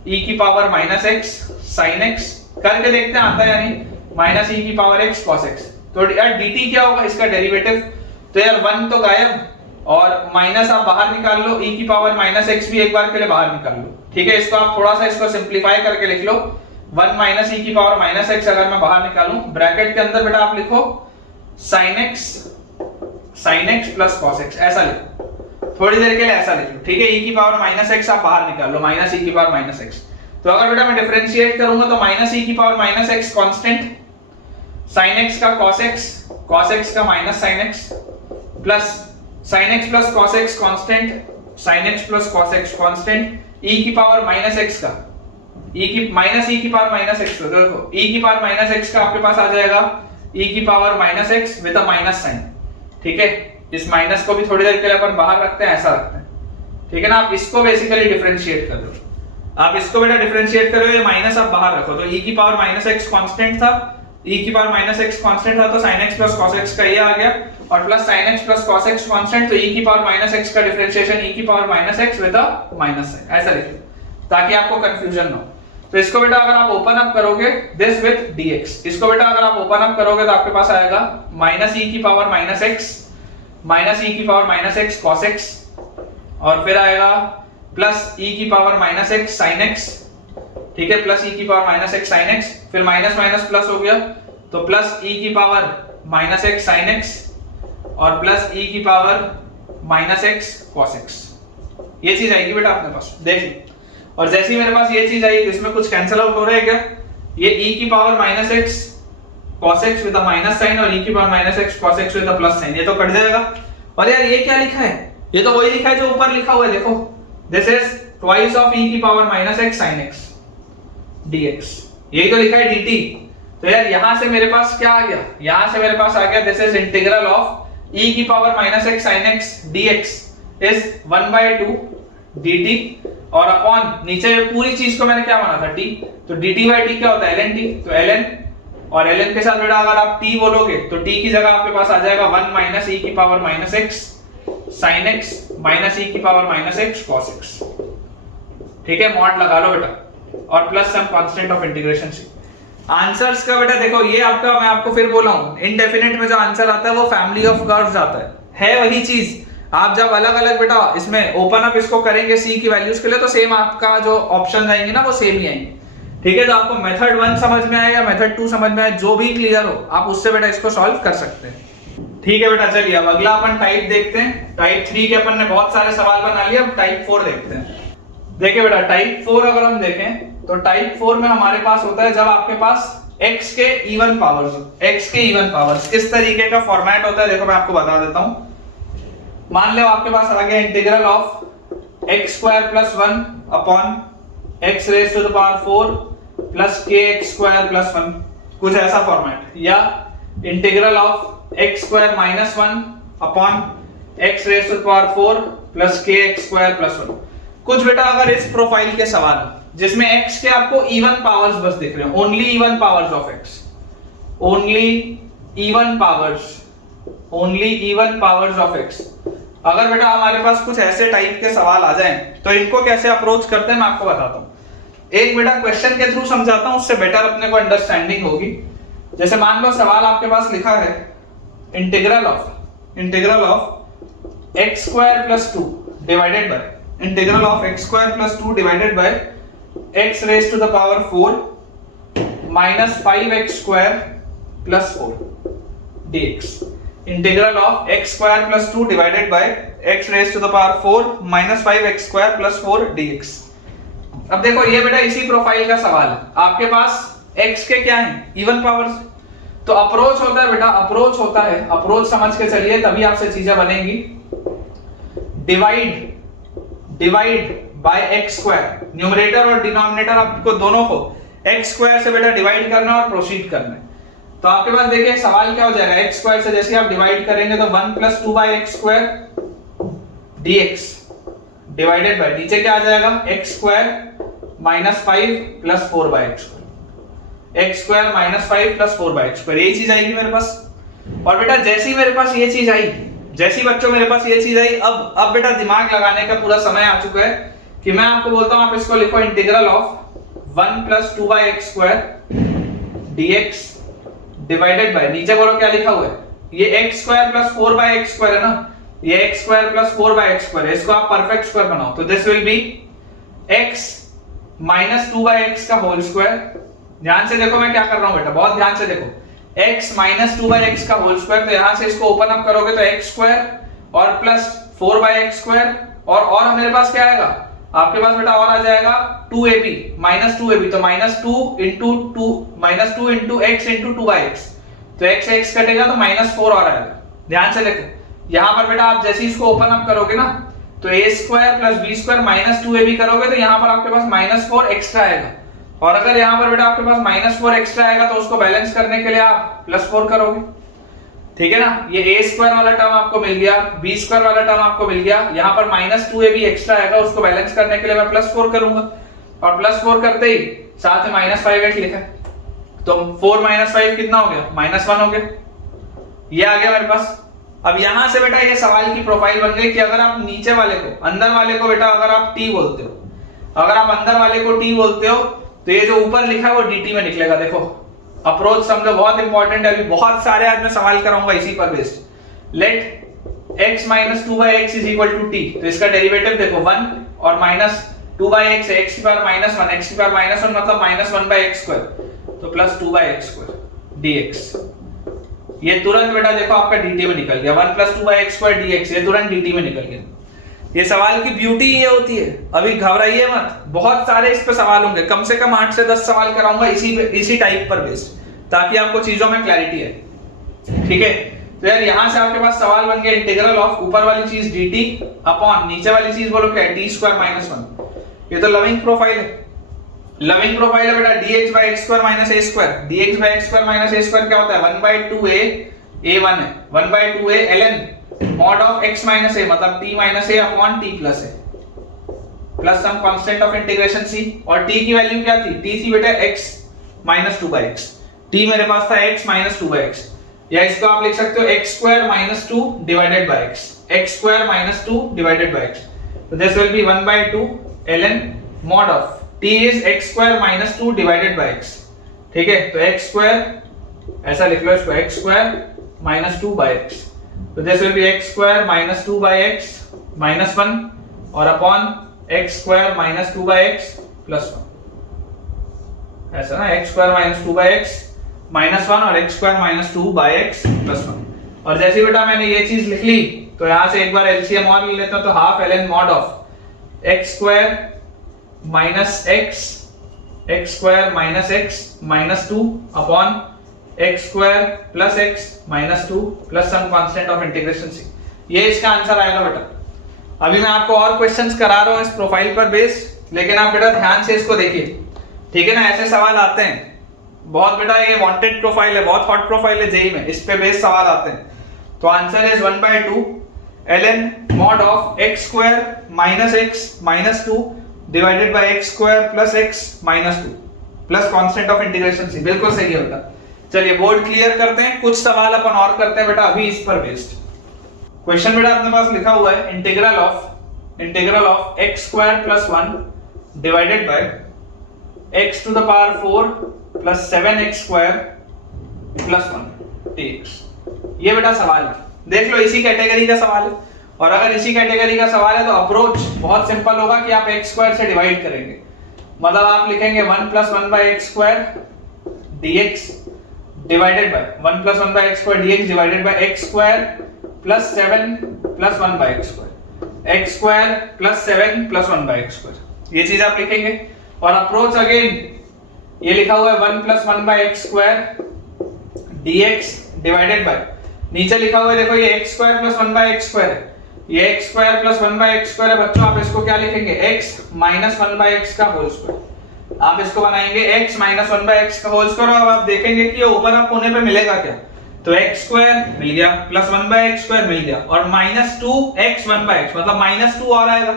e की power minus x sin x, करके देखते हैं आता है या नहीं, माइनस e की पावर x cos x, तो यार dt क्या होगा इसका डेरिवेटिव, तो यार 1 तो गायब और माइनस आप बाहर निकाल लो, e की पावर माइनस x भी एक बार के लिए बाहर निकाल लो, ठीक है। इसको आप थोड़ा सा इसको सिंपलीफाई करके लिख लो, 1 माइनस e की पावर माइनस x अगर मैं बाहर निकालूं, ब्रैकेट के अंदर बेटा आप लिखो sin x plus cos x, ऐसा लिखो, थोड़ी देर के लिए ऐसा लिख लो, ठीक है। e की पावर माइनस x आप बाहर निकाल लो, माइनस e की पावर माइनस x, तो अगर बेटा मैं डिफरेंशिएट करूंगा तो माइनस e की power minus x constant, sin x का cos x का minus sin x plus sin x plus cos x constant, sin x plus cos x constant, e की पावर माइनस x का e की power minus x, तो देखो e की power minus x का आपके पास आ जाएगा e की power minus x with a minus sign, ठीक है। इस माइनस को भी थोड़ी देर के लिए अपन बाहर रखते हैं, ऐसा रखते हैं, ठीक है ना। आप इसको बेसिकली डिफरेंशिएट कर दो, आप इसको बेटा डिफरेंशिएट करो, ये माइनस आप बाहर रखो, तो e की पावर माइनस एक्स कांस्टेंट था, e की पावर माइनस एक्स कांस्टेंट था, तो sin x plus cos x का ये आ गया, और plus sin x plus cos x constant, तो e की पावर माइनस एक्स का डिफरेंशिएशन e की power minus x with a minus sign, ऐसा लिखो ताकि आपको कंफ्यूजन ना हो। तो इसको बेटा अगर आप ओपन अप करोगे दिस विद dx, इसको बेटा अगर आप ओपन अप करोगे तो आपके पास आएगा माइनस e की power minus x minus e की power minus x cos x, और फिर आएगा प्लस e की power minus x sin x, ठीक है, प्लस e की power minus x sin x, फिर माइनस माइनस प्लस हो गया, तो प्लस e की power minus x sin x और प्लस e की power minus x cos x, ये चीज आएगी बेटा अपने पास, देख लो। और जैसे ही मेरे पास ये चीज आई, इसमें कुछ कैंसिल आउट हो रहा है क्या, ये e की power minus x cos x with a minus sign और e की power minus x cos x with a plus sign, ये तो कट जाएगा। और यार ये क्या लिखा है, ये तो वही लिखा है जो ऊपर लिखा हुआ है, देखो this is twice of e की power minus x sin x dx, यही तो लिखा है dt। तो यार यहां से मेरे पास क्या आ गया, यहां से मेरे पास आ गया this is integral of e की power minus x sin x dx is 1/2 dt, और अपॉन नीचे पूरी चीज को मैंने क्या माना था t, तो dt बाय t क्या होता है ln t, तो ln, और ln के साथ बेटा अगर आप t बोलोगे तो t की जगह आपके पास आ जाएगा 1 माइनस e की power minus x sin x minus e की power minus x cos x, ठीक है, मॉड लगा लो बेटा, और plus some constant of integration c. Answers का बेटा देखो ये आपका, मैं आपको फिर बोला हूं, इनडेफिनेट में जो आंसर आता है वो फैमिली ऑफ कर्व्स आता है वही चीज। आप जब अलग अलग बेटा इसमें ओपन अप इसको करेंगे c की वैल्यूज के लिए, तो सेम आपका जो ऑप्शन आएंगे ना वो सेम ही आएंगे, ठीक है। तो आपको मेथड 1 समझ में आए या मेथड 2 समझ में आए, जो भी क्लियर हो आप उससे बेटा इसको सॉल्व कर सकते हैं, ठीक है बेटा। चलिए अब अगला अपन टाइप देखते हैं। टाइप 3 के अपन ने बहुत सारे सवाल बना लिए, अब टाइप 4 देखते हैं। देखिए बेटा टाइप 4 अगर हम देखें तो टाइप 4 में हमारे पास होता है जब आपके पास x के इवन पावर्स, x के इवन पावर्स किस तरीके का फॉर्मेट होता है, देखो मैं आपको बता देता हूं। मान लो आपके पास आ गया integral of x square plus 1 upon x raise to the power 4 plus kx square plus 1, कुछ ऐसा फॉर्मेट, या integral of x square minus 1 upon x raise to the power 4 plus kx square plus 1। कुछ बेटा अगर इस profile के सवाल जिसमें x के आपको इवन पावर्स बस दिख रहे हैं, only even powers of x, only even powers of x, अगर बेटा हमारे पास कुछ ऐसे टाइप के सवाल आ जाएं तो इनको कैसे अप्रोच करते हैं मैं आपको बताता हूं। एक बेटा क्वेश्चन के थ्रू समझाता हूं, उससे बेटर अपने को अंडरस्टैंडिंग होगी। जैसे मान लो सवाल आपके पास लिखा है integral of x square plus 2 divided by integral of x square plus 2 divided by x raise to the power 4 minus 5x square plus 4 dx, integral of x square plus 2 divided by x raise to the power 4 minus 5x square plus 4 dx। अब देखो ये बेटा इसी profile का सवाल है, आपके पास x के क्या हैं इवन पावर्स, तो अप्रोच होता है बेटा, अप्रोच समझ के चलिए तभी आपसे चीजें बनेंगी। Divide by x square, numerator और डिनोमिनेटर आपको दोनों को x स्क्वायर से बेटा डिवाइड करना और प्रोसीड करना है। तो आपके पास देखिए सवाल क्या हो जाएगा, x स्क्वायर से जैसे आप डिवाइड करेंगे तो 1 plus 2 by x square dx divided by नीचे क्या आ जाएगा x square minus 5 plus 4 by x square minus 5 plus 4 by x square, यही चीज आएगी मेरे पास। और बेटा जैसे ही मेरे पास ये चीज आई, जैसी बच्चों मेरे पास ये चीज आई, अब बेटा दिमाग लगाने का पूरा समय आ चुका है कि मैं आपको बोलता हूं आप इसको लिखो integral of 1 plus 2 by x square dx divided by नीचे बोलो क्या लिखा हुआ है, ये x square plus 4 by x square है ना, ये x square plus 4 by x square है, इसको आप परफेक्ट स्क्वायर बनाओ तो this will be x minus 2 by x का होल स्क्वायर। ध्यान से देखो मैं क्या कर रहा हूं बेटा, बहुत ध्यान से देखो, x माइनस 2 बाय x का होल स्क्वायर, तो यहां से इसको ओपन अप करोगे तो x स्क्वायर और प्लस 4 बाय x स्क्वायर, और मेरे पास क्या आएगा आपके पास बेटा और आ जाएगा 2ab माइनस 2ab, तो minus 2 into x into 2x, तो x कटेगा तो माइनस 4 और आएगा। ध्यान से देखो यहां पर बेटा आप जैसे इसको ओपन अप करोगे ना तो a square plus b square minus 2ab करोगे तो यहां पर आपके पास माइनस 4 एक्स्ट्रा आएगा, और अगर यहां पर बेटा आपके पास माइनस 4 एक्स्ट्रा आएगा तो उसको बैलेंस करने के लिए आप प्लस 4 करोगे, ठीक है ना। ये a स्क्वायर वाला टर्म आपको मिल गया, b स्क्वायर वाला टर्म आपको मिल गया, यहां पर माइनस 2ab एक्स्ट्रा आएगा, उसको बैलेंस करने के लिए मैं प्लस 4 करूंगा। और +4 करते ही साथ में -5x लिखा है, तो 4 - 5 कितना हो गया, -1 हो गया। ये आ गया मेरे पास। अब यहां से बेटा ये सवाल की प्रोफाइल बन गई कि अगर आप नीचे वाले को, अंदर वाले को बेटा अगर आप t बोलते हो, अगर आप अंदर वाले को t बोलते हो तो ये जो ऊपर लिखा है वो dt में निकलेगा। देखो अप्रोच समझो, बहुत इंपॉर्टेंट है, अभी बहुत सारे आज मैं सवाल कराऊंगा इसी पर based. Late x - 2/x = t, तो इसका डेरिवेटिव देखो 1 और -2/x है, x की पावर -1, x की पावर -1 मतलब -1/x², तो +2/x² dx। ये तुरंत बेटा देखो आपका dt में निकल गया, 1 + 2/x² dx, ये तुरंत dt में निकल गया। ये सवाल की ब्यूटी ये होती है, अभी घबराइए मत, बहुत सारे इस पे सवाल होंगे, कम से कम 8 से 10 सवाल कराऊंगा इसी टाइप पर बेस्ड, ताकि आपको चीजों में क्लैरिटी है। ठीक है, तो यार यहां से आपके पास सवाल बन गया इंटीग्रल ऑफ ऊपर वाली चीज dt अपॉन नीचे वाली चीज बोलो क्या है, t² - 1। ये तो लविंग प्रोफाइल है, लविंग प्रोफाइल है बेटा, dx/x² - a², dx/x² - a² क्या होता है, 1/2a a1 है, 1/2a ln mod of x - a मतलब t - a upon t + a plus some constant of integration c, और t की वैल्यू क्या थी, t थी बेटा x - 2/x, t मेरे पास था x - 2/x, या इसको आप लिख सकते हो x² - 2 divided by x, x² - 2 divided by x, तो this will B 1/2 ln mod of t is x² - 2 divided by x। ठीक है, तो x² ऐसा लिख लो इसको, x² - 2 बाय x, तो this will be x² - 2 by x -1 और अपॉन x² - 2 बाय x +1, ऐसा ना, x² - 2 बाय x -1 और x² - 2 बाय x +1। और जैसे बेटा मैंने ये चीज लिख ली, तो यहां से एक बार एलसीएम और ले लेता हूं, तो half ln mod of x² - x -2 upon x² + x -2 plus some constant of integration c। ये इसका आंसर आएगा बेटा। अभी मैं आपको और क्वेश्चंस करा रहा हूं इस प्रोफाइल पर बेस्ड, लेकिन आप बेटा ध्यान से इसको देखिए, ठीक है ना, ऐसे सवाल आते हैं बहुत बेटा, ये वांटेड प्रोफाइल है, बहुत हॉट प्रोफाइल है जेईई में, इस पे बेस्ड सवाल आते हैं। तो answer is 1/2 ln mod of x² - x -2 divided bye x² + x -2 plus constant of integration c। बिल्कुल सही है बेटा। चलिए बोर्ड क्लियर करते हैं, कुछ सवाल अपन और करते हैं बेटा अभी इस पर बेस्ड। क्वेश्चन बेटा अपने पास लिखा हुआ है integral of x² + 1 divided bye x⁴ + 7x² + 1 dx। ये बेटा सवाल है, देख लो इसी कैटेगरी का सवाल है, और अगर इसी कैटेगरी का सवाल है तो अप्रोच बहुत सिंपल होगा कि आप x² से डिवाइड करेंगे, मतलब आप लिखेंगे 1 + 1/x² dx divided bye 1 + 1/x² dx divided bye x² + 7 + 1/x², x² + 7 + 1/x², ये चीज आप लिखेंगे। और अप्रोच अगेन ये लिखा हुआ है 1 + 1/x² dx डिवाइडेड बाय, नीचे लिखा हुआ है देखो ये x² + 1/x² है, ये x² + 1/x² है बच्चों, आप इसको क्या लिखेंगे, x - 1/x का होल स्क्वायर, आप इसको बनाएंगे x - 1/x का होल स्क्वायर। अब आप देखेंगे कि ये ओपन अप होने पे मिलेगा क्या, तो x² मिल गया + 1/x² मिल गया, और -2x 1/x मतलब -2 और आएगा,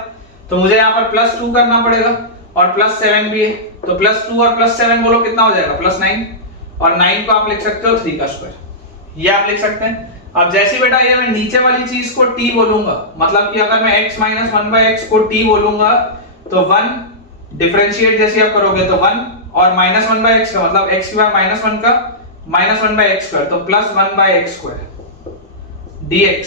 तो मुझे यहाँ पर +2 करना पड़ेगा, और +7 भी है, तो +2 और +7 बोलो कितना हो जाएगा, +9, और 9 को आप लिख सकते हो 3 का स्क्वायर, ये आप लिख सकते हैं। अब जैसे बेटा ये मैं नीचे वाली चीज को t बोलूंगा, मतलब कि अगर मैं x - 1/x को t बोलूंगा, तो 1 डिफरेंशिएट जैसे आप करोगे तो 1 और -1/x का मतलब x की पावर -1 का -1/x², तो +1/x² dx,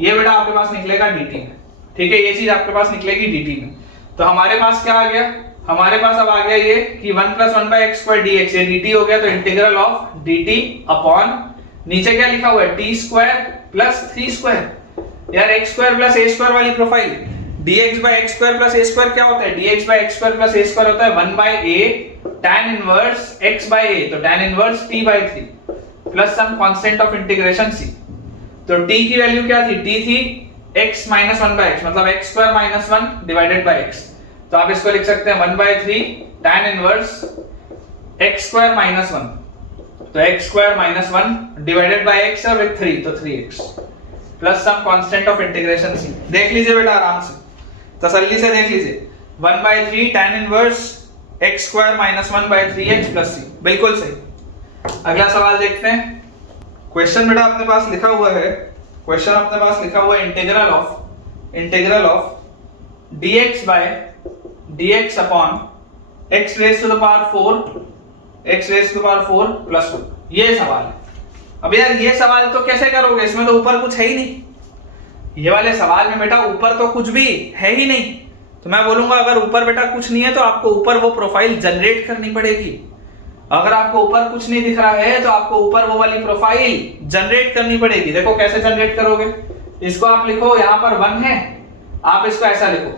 ये बेटा आपके पास निकलेगा dt में। ठीक है, ये चीज आपके पास निकलेगी dt में। तो हमारे पास क्या आ गया, हमारे पास अब आ गया ये कि 1 + 1/x² dx, ये dt हो गया, तो इंटीग्रल ऑफ dt अपॉन नीचे क्या लिखा हुआ है, t² + 3²। यार x² + a² वाली प्रोफाइल, dx/x² + a² क्या होता है, dx/x² + a² होता है 1/a tan इनवर्स x/a, तो tan inverse t/3 plus some constant of integration c। तो t की वैल्यू क्या थी, t थी x - 1/x मतलब x² - 1 डिवाइडेड बाय x, तो आप इसको लिख सकते हैं 1/3 tan इनवर्स x² - 1, तो x² - 1 डिवाइडेड बाय x और विद 3, तो 3x plus some constant of integration c। देख लीजिए बेटा आराम से, तसल्ली से देख लीजिए, 1/3 tan inverse x square minus 1/3x plus c। बिल्कुल सही। अगला सवाल देखते हैं। क्वेश्चन बेटा अपने पास लिखा हुआ है, क्वेश्चन अपने पास लिखा हुआ है integral of dx by dx upon x raise to the power 4 plus 1। ये सवाल है। अब यार ये सवाल तो कैसे करोगे, इसमें तो ऊपर कुछ है ही नहीं। ये वाले सवाल में बेटा ऊपर तो कुछ भी है ही नहीं, तो मैं बोलूंगा अगर ऊपर बेटा कुछ नहीं है तो आपको ऊपर वो प्रोफाइल जनरेट करनी पड़ेगी। अगर आपको ऊपर कुछ नहीं दिख रहा है तो आपको ऊपर वो वाली प्रोफाइल जनरेट करनी पड़ेगी। देखो कैसे जनरेट करोगे, इसको आप लिखो, यहां पर 1 है, आप इसको ऐसा लिखो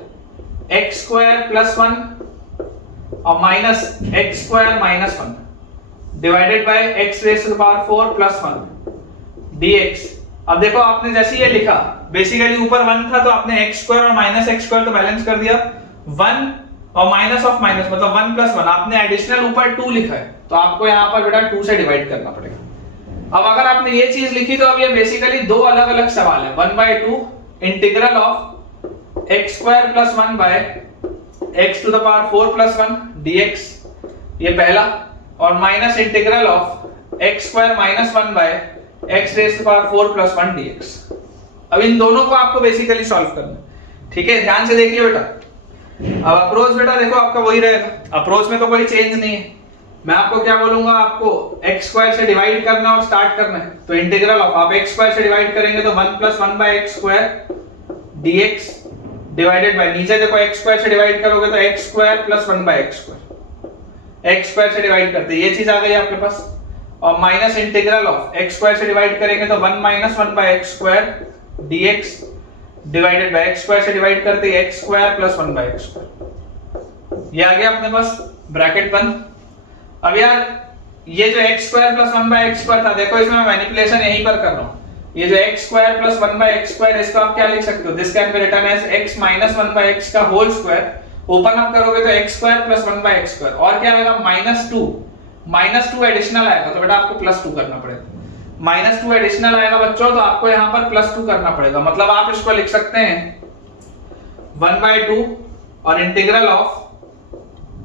x स्क्वायर प्लस 1 और minus x square minus 1 divided by x raise to the power 4 plus 1 dx। अब देखो आपने जैसे ये लिखा, बेसिकली ऊपर 1 था तो आपने x स्क्वायर और माइनस x स्क्वायर तो बैलेंस कर दिया, 1 और माइनस ऑफ माइनस मतलब 1 प्लस 1, आपने एडिशनल ऊपर 2 लिखा है तो आपको यहां पर बेटा 2 से डिवाइड करना पड़ेगा। अब अगर आपने ये चीज लिखी तो अब ये बेसिकली दो अलग अलग सवाल है। 1/2 integral of x square plus 1 by x to the power 4 plus 1 dx, ये पहला, और minus integral of x square minus 1 by x raise to the power 4 plus 1 dx। अब इन दोनों को आपको बेसिकली सॉल्व करना है, ठीक है, ध्यान से देखिए बेटा। अब अप्रोच बेटा देखो आपका वही रहेगा, अप्रोच में तो कोई चेंज नहीं है। मैं आपको क्या बोलूंगा, आपको x स्क्वायर से डिवाइड करना और स्टार्ट करना है, तो इंटीग्रल ऑफ आप x स्क्वायर से डिवाइड करेंगे तो 1 plus 1 by x square dx divided by, नीचे देखो x स्क्वायर से डिवाइड करोगे तो x square plus 1 by x square, x square से डिवाइड करते ये चीज आ गई आपके पास, और minus integral of x square से डिवाइड करेंगे तो 1 minus 1 by x square dx divided by x square से डिवाइड करते x square plus 1 by x square. ये आ गया अपने पास, ब्रैकेट बंद। अब यार ये जो x square plus 1 by x square था, देखो इसमें मैं मैनिपुलेशन यहीं पर कर रहा हूं। ये जो x square plus 1 by x square, इसको आप क्या लिख सकते हो, this can be written as x minus 1 by x का होल स्क्वायर, ओपन अप करोगे तो x square plus 1 by x square, और क्या आएगा -2 एडिशनल आएगा तो बेटा आपको +2 करना पड़ेगा। -2 एडिशनल आएगा बच्चों तो आपको यहां पर +2 करना पड़ेगा, मतलब आप इसको लिख सकते हैं 1/2 और integral of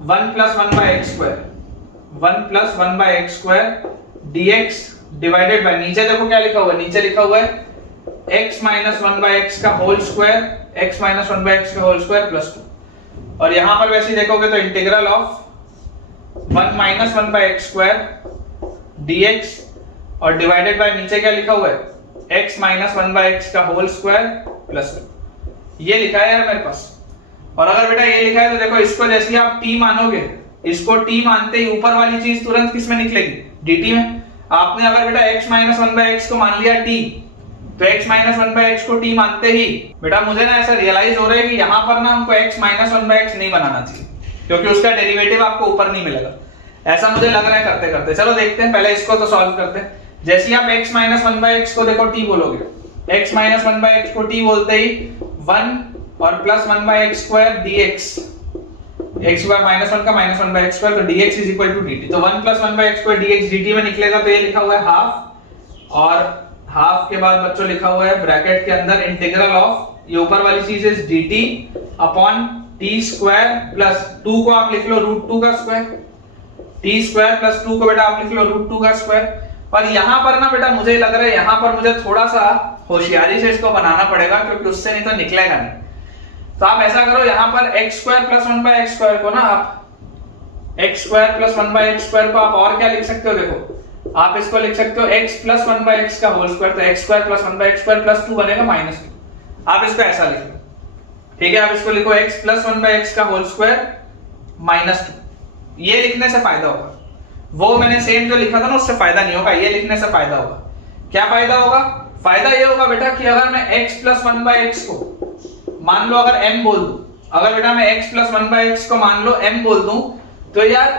1 plus 1 by x square, 1 plus 1 by x square dx divided by, नीचे देखो क्या लिखा हुआ है, नीचे लिखा हुआ है x माइनस 1 बाय x का whole square, x minus 1 by x का होल स्क्वायर प्लस 2, और यहां पर वैसे देखोगे तो integral of 1 minus 1 by x square dx और डिवाइडेड बाय, नीचे क्या लिखा हुआ है x माइनस 1 बाय x का होल स्क्वायर प्लस 2। ये लिखा है यार मेरे पास। और अगर बेटा ये लिखा है तो देखो इसको जैसे ही आप t मानोगे, इसको t मानते ही ऊपर वाली चीज तुरंत किसमें निकलेगी, dt में। आपने अगर बेटा x माइनस 1 बाय x को मान लिया t, तो x माइनस 1 बाय x को t मानते ही बेटा मुझे ना ऐसा रियलाइज हो रहा है कि यहां पर ना हमको x माइनस 1 बाय x नहीं बनाना चाहिए, क्योंकि उसका डेरिवेटिव आपको ऊपर नहीं मिलेगा, ऐसा मुझे लग रहा है करते करते। चलो देखते हैं, पहले इसको तो सॉल्व करते हैं। जैसे ही आप x माइनस 1 बाय x को देखो t बोलोगे, x माइनस 1 बाय x को t बोलते ही 1 और plus 1 by x square dx, x square minus 1 का माइनस 1 बाय x स्क्वायर, तो dx is equal to dt, तो 1 plus 1 by x square dx dt में निकलेगा तो ये लिखा हुआ है हाफ, और हाफ के बाद बच्चों लिखा हुआ है ब्रैकेट के अंदर इंटीग्रल ऑफ, ये ऊपर वाली चीज है dt upon t square plus 2 को आप लिख लो √2 का स्क्वायर, t स्क्वायर प्लस 2 को बेटा आप लिख लो √2 का स्क्वायर। पर यहां पर ना बेटा मुझे लग रहा है यहां पर मुझे थोड़ा सा होशियारी से इसको बनाना पड़ेगा, क्योंकि उससे नहीं तो निकलेगा नहीं। तो आप ऐसा करो, यहां पर x square plus 1 by x square को ना आप x square plus 1 by x square को आप और क्या लिख सकते हो, देखो आप इसको लिख सकते हो x प्लस 1 बाय x का होल स्क्वायर, तो x square plus 1 by x square plus 2 बनेगा -2। आप इसको ऐसा लिख लो, ठीक है, आप इसको लिखो x प्लस 1 बाय x का होल स्क्वायर -2। ये लिखने से फायदा होगा, वो मैंने सेम जो लिखा था ना उससे फायदा नहीं होगा, ये लिखने से फायदा होगा। क्या फायदा होगा, फायदा ये होगा बेटा कि अगर मैं x प्लस 1 बाय x को मान लो अगर m बोल दूं, अगर बेटा मैं x प्लस 1 बाय x को मान लो m बोल दूं, तो यार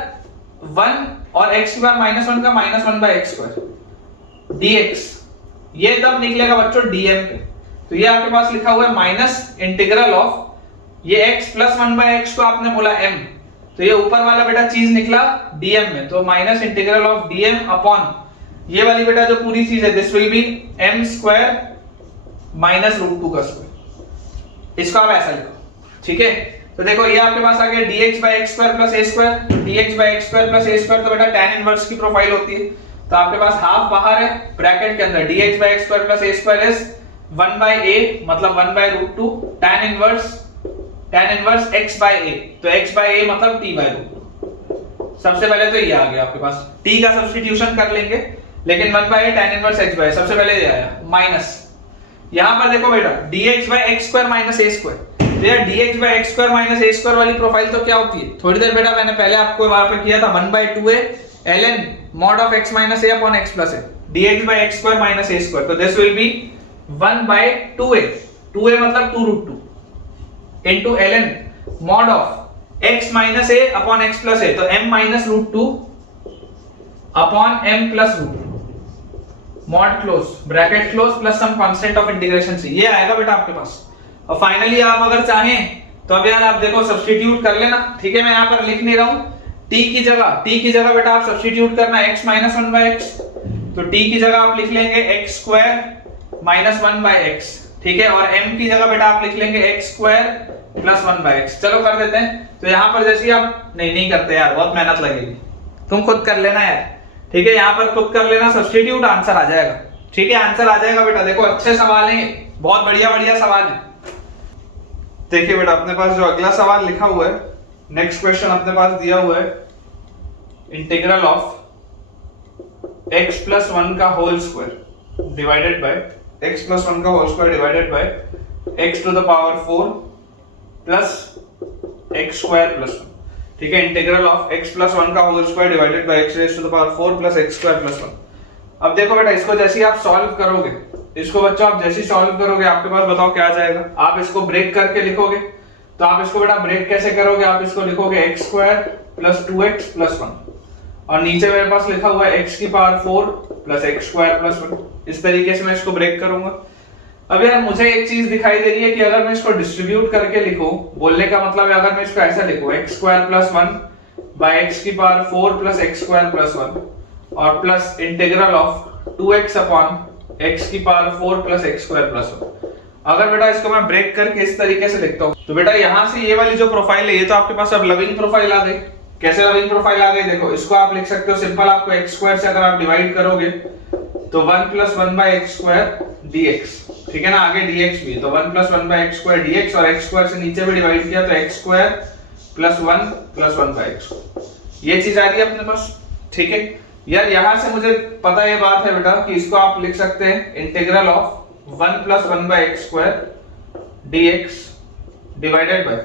1 और x स्क्वायर माइनस 1 का minus 1 by x square dx, ये तब निकलेगा बच्चों dm पे। तो ये आपके पास लिखा हुआ है माइनस इंटीग्रल ऑफ, ये x प्लस 1 बाय x को आपने बोला m, तो ये ऊपर वाला बेटा चीज निकला dm में, तो minus integral of dm upon ये वाली बेटा जो पूरी चीज है, this will B m square minus √2 का स्क्वायर। इसको आप ऐसा लिखो, ठीक है। तो देखो ये आपके पास आ गया dx by x square plus a square, तो dx by x square plus a square तो बेटा tan इनवर्स की प्रोफाइल होती है, तो आपके पास हाफ बाहर है, ब्रैकेट के अंदर dx by x square plus a square is 1 by a मतलब 1 by root 2 tan inverse x by a, तो x by a मतलब t by root 2। सबसे पहले तो ये आ गया आपके पास, t का सब्स्टिट्यूशन कर लेंगे, लेकिन 1 by a tan inverse x by a, सबसे पहले ये आया माइनस, यहां पर देखो बेटा dx by x square minus a square, तो यार dx by x square minus a square वाली प्रोफाइल तो क्या होती है, थोड़ी देर बेटा मैंने पहले आपको वहां पे किया था 1 by 2a ln mod of x minus a upon x plus a, dx by x square minus a square, तो this will be 1 by 2a मतलब 2 root 2 into ln mod of x minus a upon x plus a, तो m minus root 2 upon m plus root 2 mod close bracket close plus some constant of integration c, ये आएगा बेटा आपके पास। और finally आप अगर चाहें तो अब यार आप देखो सब्स्टिट्यूट कर लेना, ठीक है, मैं यहाँ पर लिख नहीं रहा हूं, t की जगह बेटा आप सब्स्टिट्यूट करना x minus 1 by x, तो t की जगह आप लिख लेंगे x square minus 1 by x, ठीक है, और m की जगह बेटा आप लिख लेंगे x square plus 1 by x। चलो कर देते हैं, तो यहाँ पर जैसे आप नहीं करते यार, बहुत मेहनत लगेगी, तुम खुद कर लेना यार, ठीक है, यहाँ पर खुद कर लेना, सब्स्टिट्यूट आंसर आ जाएगा, ठीक है, आंसर आ जाएगा बेटा। देखो अच्छे सवाल हैं, बहुत बढ़िया सवाल है। देखिए बेटा अपने पास जो अगला सवाल लिखा हुआ है, नेक्स्ट क्वेश्चन अपने पास दिया हुआ है, इंटीग्रल ऑफ x plus 1 का whole square divided by x plus 1 का whole square divided by x to the power 4 plus x square plus 1, ठीक है, इंटीग्रल ऑफ x plus 1 का whole square divided by x raised to the power 4 plus x square plus 1। अब देखो बेटा इसको जैसे ही आप सॉल्व करोगे, इसको बच्चों आप जैसे ही सॉल्व करोगे आपके पास बताओ क्या आ जाएगा, आप इसको ब्रेक करके लिखोगे, तो आप इसको बेटा ब्रेक कैसे करोगे, आप इसको लिखोगे x square plus 2x plus 1, और नीचे मेरे पास लिखा हुआ है x की power 4 plus x square plus 1, इस तरीके से मैं इसको ब्रेक करूंगा। अब यार मुझे एक चीज दिखाई दे रही है कि अगर मैं इसको डिस्ट्रीब्यूट करके लिखूं, बोलने का मतलब है अगर मैं इसको ऐसा लिखूं x square plus 1 by x की power 4 plus x square plus 1 और plus integral of 2x upon x की power 4 plus x square plus 1, अगर बेटा इसको मैं ब्रेक करके इस तरीके से लिखता हूं, तो बेटा यहां से ये वाली जो प्रोफाइल है ये तो आपके पास अब लविंग प्रोफाइल आ गई। कैसे लविंग प्रोफाइल आ गई, देखो इसको आप लिख सकते हो सिंपल, आपको x स्क्वायर से अगर आप डिवाइड करोगे तो 1 plus 1 by x square dx, ठीक है ना, आगे dx भी है, तो 1 plus 1 by x square dx, और x square से नीचे भी डिवाइड किया तो x square plus 1 plus 1 by x, ये चीज आ रही है अपने पास, ठीक है यार। यहां से मुझे पता ये बात है बेटा कि इसको आप लिख सकते हैं integral of 1 plus 1 by x square dx divided by,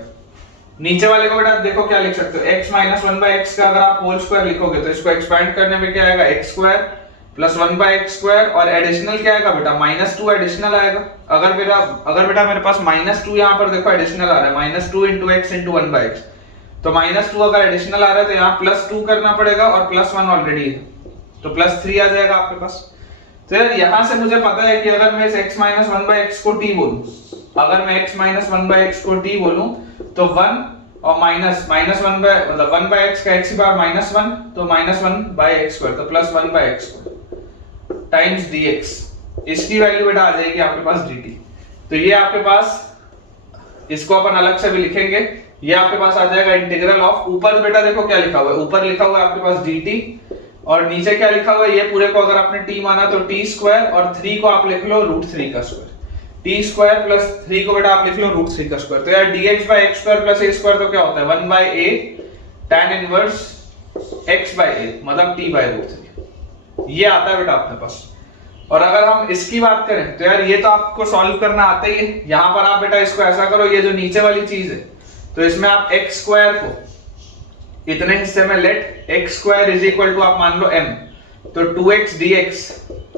नीचे वाले को बेटा देखो क्या लिख सकते हो, x minus 1 by x का अगर आप होल स्क्वायर लिखोगे तो इसको एक्सपैंड करने में क्या आएगा, x square plus 1 by x square, और एडिशनल क्या आएगा बेटा -2 एडिशनल आएगा। अगर बेटा मेरे पास -2 यहाँ पर देखो एडिशनल आ रहा है, -2 into x into 1 by x, तो -2 अगर एडिशनल आ रहा है तो यहाँ +2 करना पड़ेगा, और +1 ऑलरेडी है तो +3 आ जाएगा आपके पास। तो यार यहाँ से मुझे पता है कि अगर मैं इस x minus 1 by x को t बोलूं, अगर मैं x minus 1 by x को t बोलूं तो 1 और माइनस 1 by मतलब 1 by x का x की पावर -1, तो -1 by x स्क्वायर, तो +1 by x square times dx, इसकी वैल्यू बेटा आ जाएगी आपके पास dt। तो ये आपके पास, इसको अपन अलग से भी लिखेंगे, ये आपके पास आ जाएगा इंटीग्रल ऑफ, ऊपर बेटा देखो क्या लिखा हुआ है, ऊपर लिखा हुआ है आपके पास dt, और नीचे क्या लिखा हुआ है, ये पूरे को अगर आपने t माना तो t स्क्वायर, और 3 को आप लिख लो √3 का स्क्वायर, t स्क्वायर प्लस 3 को बेटा आप लिख लो √3 का स्क्वायर। तो यार dx by x square plus a square तो क्या होता है 1 by a tan inverse x by a मतलब t by √3, ये आता है बेटा अपने पास। और अगर हम इसकी बात करें तो यार ये तो आपको सॉल्व करना आता ही है, यहां पर आप बेटा इसको ऐसा करो, ये जो नीचे वाली चीज है तो इसमें आप x स्क्वायर को इतने हिस्से में let x square is equal to आप मान लो m, तो 2x dx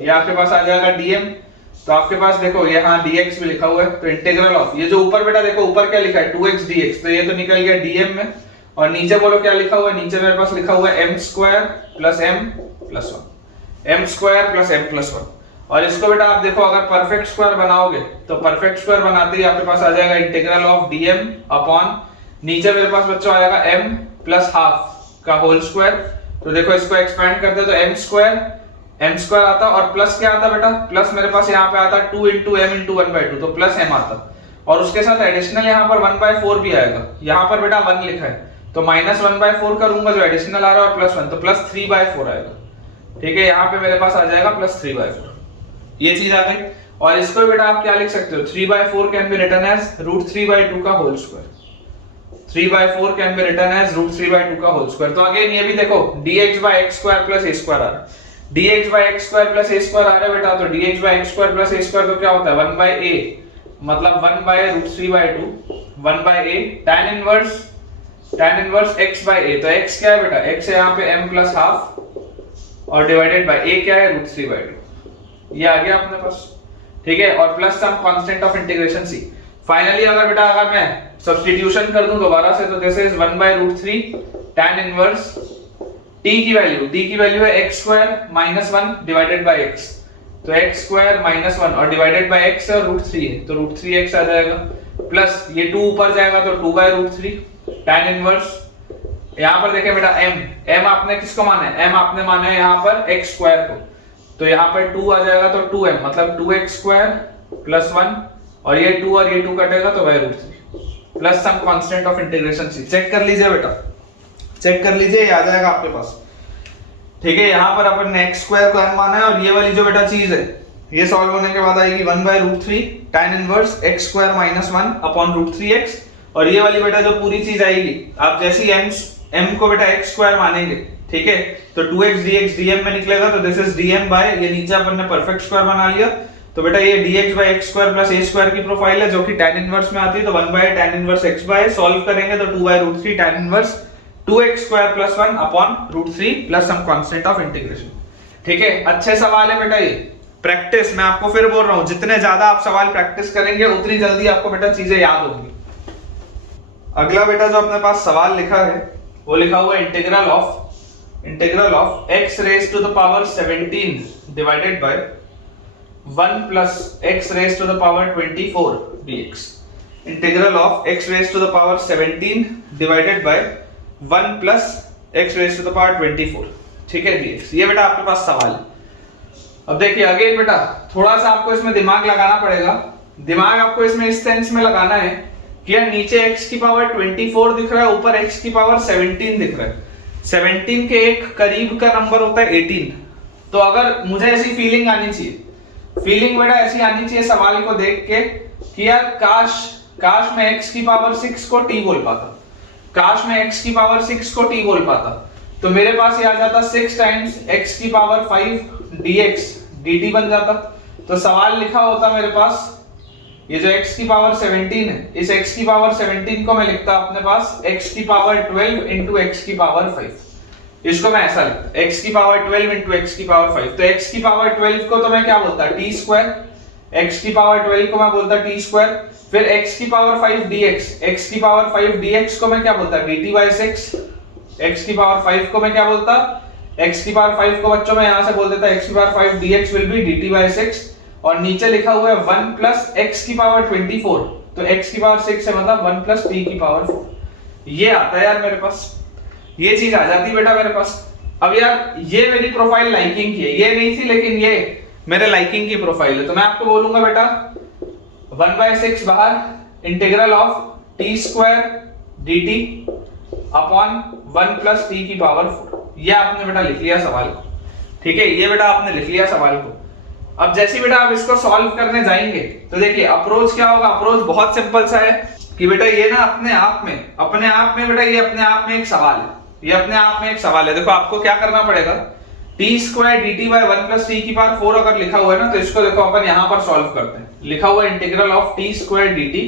ये आपके पास आ जाएगा dm, तो आपके पास देखो यहाँ dx भी लिखा हुआ है, तो इंटीग्रल ऑफ ये जो ऊपर बेटा देखो ऊपर क्या लिखा है 2x dx, तो ये तो निकल गया dm में, और नीचे बोलो क्या लिखा हुआ है, नीचे मेरे पास लिखा हुआ है m square plus m plus 1, m square plus m plus 1। और इसको बेटा आप देखो अगर परफेक्ट स्क्वायर बनाओगे तो परफेक्ट स्क्वायर बनाते ही आपके पास आ जाएगा इंटीग्रल ऑफ dm अपॉन, नीचे मेरे पास बच्चों आएगा m प्लस हाफ का होल स्क्वायर, तो देखो इसको एक्सपेंड करते तो m स्क्वायर आता, और प्लस क्या आता बेटा, प्लस मेरे पास यहाँ पे आता 2 into m into 1/2, तो प्लस m आता, और उसके साथ एडिशनल यहाँ पर 1/4 भी आएगा। यहाँ पर बेटा 1 लिखा है तो -1/4 करूंगा जो एडिशनल आ रहा है और +1 तो +3/4 आएगा। ठीक है, यहाँ पे मेरे पास आ जाएगा +3/4, ये चीज आ गई। और इसको बेटा आप क्या लिख सकते हो, 3/4 कैन बी रिटन एज √3/2 का whole square. 3/4 can be written as √3/2 का होल स्क्वायर। तो अगेन ये भी देखो dx/x² + a² आ रहा है, dx/x² + a² आ रहा है बेटा, तो dx/x² + a² तो क्या होता है 1/a, मतलब 1/√3/2 1/a tan इनवर्स x/a। तो x क्या है बेटा, x है यहाँ पे m + ½ और डिवाइडेड बाय a क्या है √3/2, ये आ गया अपने पास। ठीक है, और plus some constant of integration c। Finally अगर बेटा अगर मैं सब्स्टिट्यूशन कर दूं दोबारा से तो this is 1/√3 tan inverse t की वैल्यू है x² - 1 डिवाइडेड बाय x, तो x² - 1 और डिवाइडेड बाय x और √3 है तो √3x आ जाएगा, प्लस ये 2 ऊपर जाएगा तो 2/√3 tan इनवर्स। यहाँ पर देखें बेटा m आपने किसको माना है, m आपने माना है यहाँ पर x² को, तो यहाँ पर 2 आ जाएगा तो 2m मतलब 2x² + 1 और ये 2 और ये 2 कटेगा तो √3 plus some constant of integration c। Check कर लीजिए बेटा, चेक कर लीजिए, ये आ जाएगा आपके पास। ठीक है, यहाँ पर अपन ने x² को m माना है और ये वाली जो बेटा चीज है ये सॉल्व होने के बाद आएगी 1/√3 tan inverse x² - 1 upon √3x, और ये वाली बेटा जो पूरी चीज आएगी आप जैसी m को बेटा x² मानेंगे, ठीक है, तो 2x dx dm में निकलेगा तो दिस इज dm बाय ये नीचे अपन ने परफेक्ट स्क्वायर बना लिया, तो बेटा ये dx/x² + a² की प्रोफाइल है जो कि tan इनवर्स में आती है, तो 1/tan इनवर्स x/, सॉल्व करेंगे तो 2/√3 tan inverse 2x² + 1 upon √3 plus some constant of integration. ठीक है, अच्छे सवाल है बेटा ये। प्रैक्टिस, मैं आपको फिर बोल रहा हूं जितने ज्यादा आप सवाल प्रैक्टिस करेंगे उतनी जल्दी आपको बेटा चीजें याद होंगी। अगला बेटा जो अपने पास सवाल लिखा है वो लिखा हुआ है integral of x raised to the power 17 divided by 1 plus x raised to the power 24 dx। Integral of x raised to the power 17 divided by 1 plus x raised to the power 24, ठीक है dx। ये बेटा आपके पास सवाल है। अब देखिए again बेटा थोड़ा सा आपको इसमें दिमाग लगाना पड़ेगा। दिमाग आपको इसमें इस सेंस में लगाना है कि यार नीचे x की पावर 24 दिख रहा है, ऊपर x की पावर 17 दिख रहा है। 17 के एक करीब का नंबर होता है 18। तो अगर मुझे ऐसी फीलिंग आनी चाहिए, फीलिंग बेटा ऐसी आनी चाहिए सवाल को देख के कि यार काश मैं x की पावर 6 को t बोल पाता, काश मैं x की पावर 6 को t बोल पाता, तो मेरे पास ये आ जाता 6 टाइम्स x की पावर 5 dx dt बन जाता। तो सवाल लिखा होता मेरे पास ये जो x की पावर 17 है, इस x की पावर 17 को मैं लिखता अपने पास x की पावर 12 इंटू x की पावर 5। इसको मैं ऐसा लिखता x की पावर 12 इंटू x की पावर 5। तो x की पावर 12 को तो मैं क्या बोलता t², x की पावर 12 को मैं बोलता t², फिर x की पावर 5 dx, x की पावर 5 dx को मैं क्या बोलता dt/6, x की पावर 5 को मैं क्या बोलता, x की पावर 5 को बच्चों मैं यहां से बोल देता x की power 5 dx will be dt/6, और नीचे लिखा हुआ है 1 प्लस x की पावर 24, तो x की पावर 6 है मतलब 1 प्लस t की पावर 4। ये आता है यार मेरे पास, ये चीज आ जाती बेटा मेरे पास। अब यार ये मेरी प्रोफाइल लाइकिंग की है, ये नहीं थी लेकिन ये मेरे लाइकिंग की प्रोफाइल है, तो मैं आपको बोलूंगा बेटा 1/6 बाहर integral of t² dt upon 1 plus t की पावर 4। ये आपने बेटा लिख लिया सवाल को, ठीक है, ये बेटा आपने लिख लिया सवाल को। अब जैसे बेटा आप इसको सॉल्व करने जाएंगे तो देखिए अप्रोच क्या होगा, अप्रोच बहुत सिंपल सा है कि बेटा ये ना अपने आप में बेटा ये अपने आप में एक सवाल है, ये अपने आप में एक सवाल है। देखो आपको क्या करना पड़ेगा, t² dt by 1 plus t की पावर 4 अगर लिखा हुआ है ना, तो इसको देखो अपन यहां पर सॉल्व करते हैं। लिखा हुआ है integral of t² dt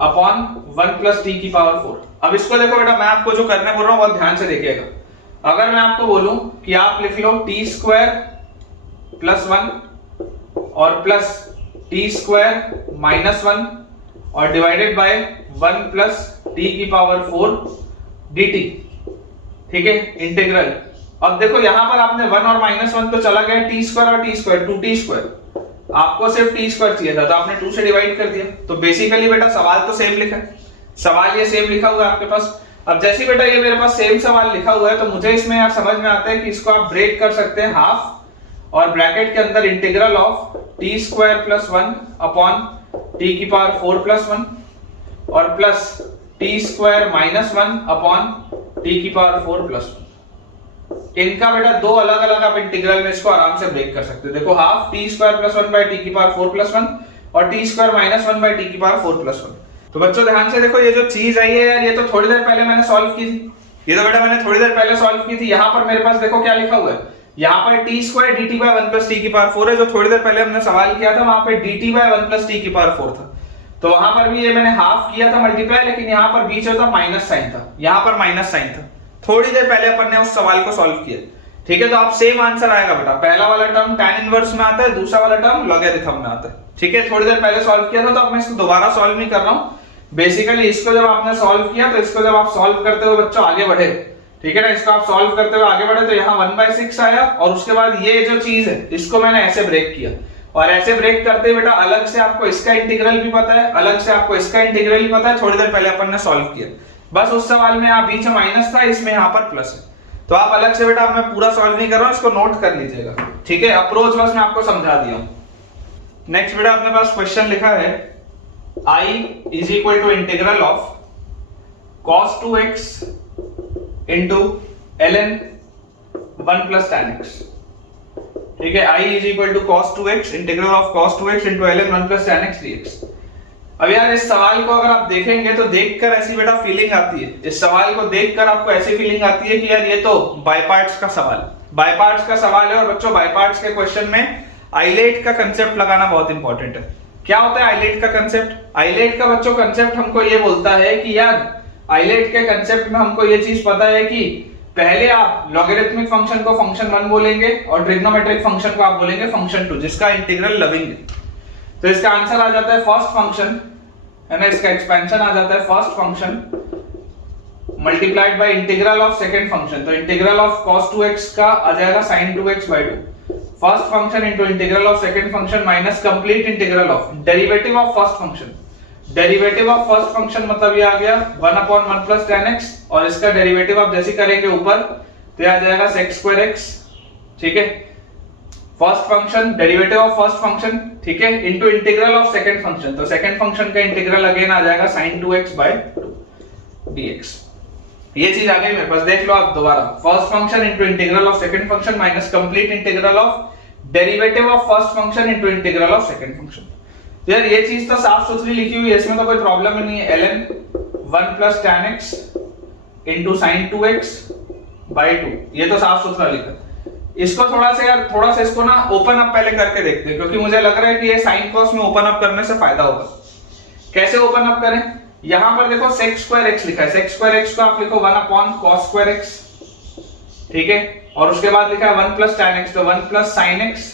upon 1 plus t की पावर 4। अब इसको देखो बेटा मैं आपको जो करने बोल रहा हूं बहुत ध्यान से देखिएगा। अगर मैं आपको बोलूं कि आप लिख लो t² plus 1 और प्लस t² minus 1 और डिवाइडेड बाय 1 प्लस t की पावर 4 dt, ठीक है, इंटीग्रल। अब देखो यहां पर आपने 1 और -1 तो चला गया, t² और t², 2t², आपको सिर्फ t² चाहिए था तो आपने 2 से डिवाइड कर दिया। तो बेसिकली बेटा सवाल तो सेम लिखा है, सवाल ये सेम लिखा हुआ है आपके पास। अब जैसे बेटा ये मेरे पास सेम सवाल लिखा हुआ है तो मुझे इसमें यार समझ में आता है कि इसको आप ब्रेक कर सकते हैं हाफ, और ब्रैकेट के अंदर integral of t² + 1 upon T की पावर 4 प्लस 1 और plus T square minus 1 upon T की पावर 4 प्लस 1। इनका बेटा दो अलग अलग आप इंटीग्रल में इसको आराम से ब्रेक कर सकते हो। देखो half T square plus 1 by T की पावर 4 प्लस 1 और T square minus 1 by T की पावर 4 प्लस 1। तो बच्चों ध्यान से देखो, ये जो चीज आई है यार, ये तो थोड़ी देर पहले मैंने सॉल्व की थी। ये तो बेटा मैंने थोड़ी देर पहले सॉल्व की थी। यहाँ पर मेरे पास देखो क्या लिखा हुआ है, यहाँ पर T square D T by 1 plus T की पावर 4 है। जो थोड़ी देर पहले हमने सवाल किया था वहां पे D T by 1 plus T की पावर 4 था। तो वहां पर भी ये मैंने हाफ किया था मल्टीप्लाई, लेकिन यहाँ पर बीच में था माइनस साइन था, यहाँ पर माइनस साइन था। थोड़ी देर पहले अपन ने उस सवाल को सॉल्व किया। ठीक है, तो आप सेम आंसर आएगा बेटा। पहला वाला टर्म tan इनवर्स में आता है, दूसरा वाला टर्म लॉगरिथम में आता है। ठीक है, थोड़ी देर पहले सॉल्व किया था, तो अब मैं इसको दोबारा सॉल्व नहीं कर रहा हूँ। बेसिकली इसको जब आपने सॉल्व किया, तो इसको जब आप सॉल्व करते हुए बच्चों आगे बढ़े, ठीक है ना, इसको आप सॉल्व करते हुए आगे बढ़े, तो यहाँ 1/6 आया और उसके बाद ये जो चीज है इसको मैंने ऐसे ब्रेक किया। और ऐसे ब्रेक करते ही बेटा अलग से आपको इसका इंटीग्रल भी पता है, अलग से आपको इसका इंटीग्रल भी पता है। थोड़ी देर पहले अपन ने सॉल्व किया। बस उस सवाल में यहाँ बीच में माइनस था, इसमें यहाँ पर प्लस है। तो आप अलग से बेटा, मैं पूरा सॉल्व नहीं कर रहा हूँ, इसको नोट कर लीजिएगा। ठीक है, अप्रोच बस मैं आपको समझा दिया हूँ। नेक्स्ट बेटा अपने पास क्वेश्चन लिखा है I is equal to integral of cos 2x into ln 1 plus tan x। ठीक है, I is equal to cos 2x integral of cos 2x into ln 1 plus tan x dx। अब यार इस सवाल को अगर आप देखेंगे तो देखकर ऐसी बेटा फीलिंग आती है, इस सवाल को देखकर आपको ऐसी फीलिंग आती है कि यार ये तो बाय पार्ट्स का सवाल, बाय पार्ट्स का सवाल है। और बच्चों बाय पार्ट्स के क्वेश्चन में आइलेट का कंसेप्ट लगाना बहुत इंपॉर्टेंट है। क्या होता है आइलेट का कंसेप्ट? आइलेट का बच्चों कंसेप्ट हमको ये बोलता है कि यार आइलेट के कंसेप्ट में हमको ये चीज पता है कि पहले आप लॉगरिथमिक फंक्शन को फंक्शन 1 बोलेंगे और ट्रिग्नोमेट्रिक फंक्शन को आप बोलेंगे फंक्शन 2, जिसका इंटीग्रल लवेंगे। तो इसका आंसर आ जाता है फर्स्ट फंक्शन, है ना, इसका एक्सपेंशन आ जाता है first function multiplied by integral of second function. तो इंटीग्रल ऑफ cos 2x का आ जाएगा sin 2x by 2। First function into integral of second function minus complete integral of derivative of first function. Derivative of first function मतलब ये आ गया 1/1 plus tan x, और इसका derivative आप जैसे करेंगे ऊपर तो आ जाएगा sec square x। ठीक है, first function derivative of first function, ठीक है, into integral of second function. तो सेकंड फंक्शन का इंटीग्रल अगेन आ जाएगा sin 2x by 2 dx। ये चीज आ गई मेरे पास, देख लो आप दोबारा। First function into integral of second function minus complete integral of derivative of first function into integral of second function. तो यार ये चीज तो साफ सुथरी लिखी हुई है, इसमें तो कोई प्रॉब्लम ही नहीं है। ln 1 plus tan x into sin 2x by 2, ये तो साफ सुथरा लिखा। इसको थोड़ा सा इसको ना ओपन अप पहले करके देखते हैं, क्योंकि मुझे लग रहा है कि ये sin cos में ओपन अप करने से फायदा होगा। कैसे ओपन अप करें? यहां पर देखो sec square x लिखा है, sec square x को आप लिखो 1/cos square x। ठीक है, और उसके बाद लिखा है 1 प्लस tan x, तो 1 plus sin x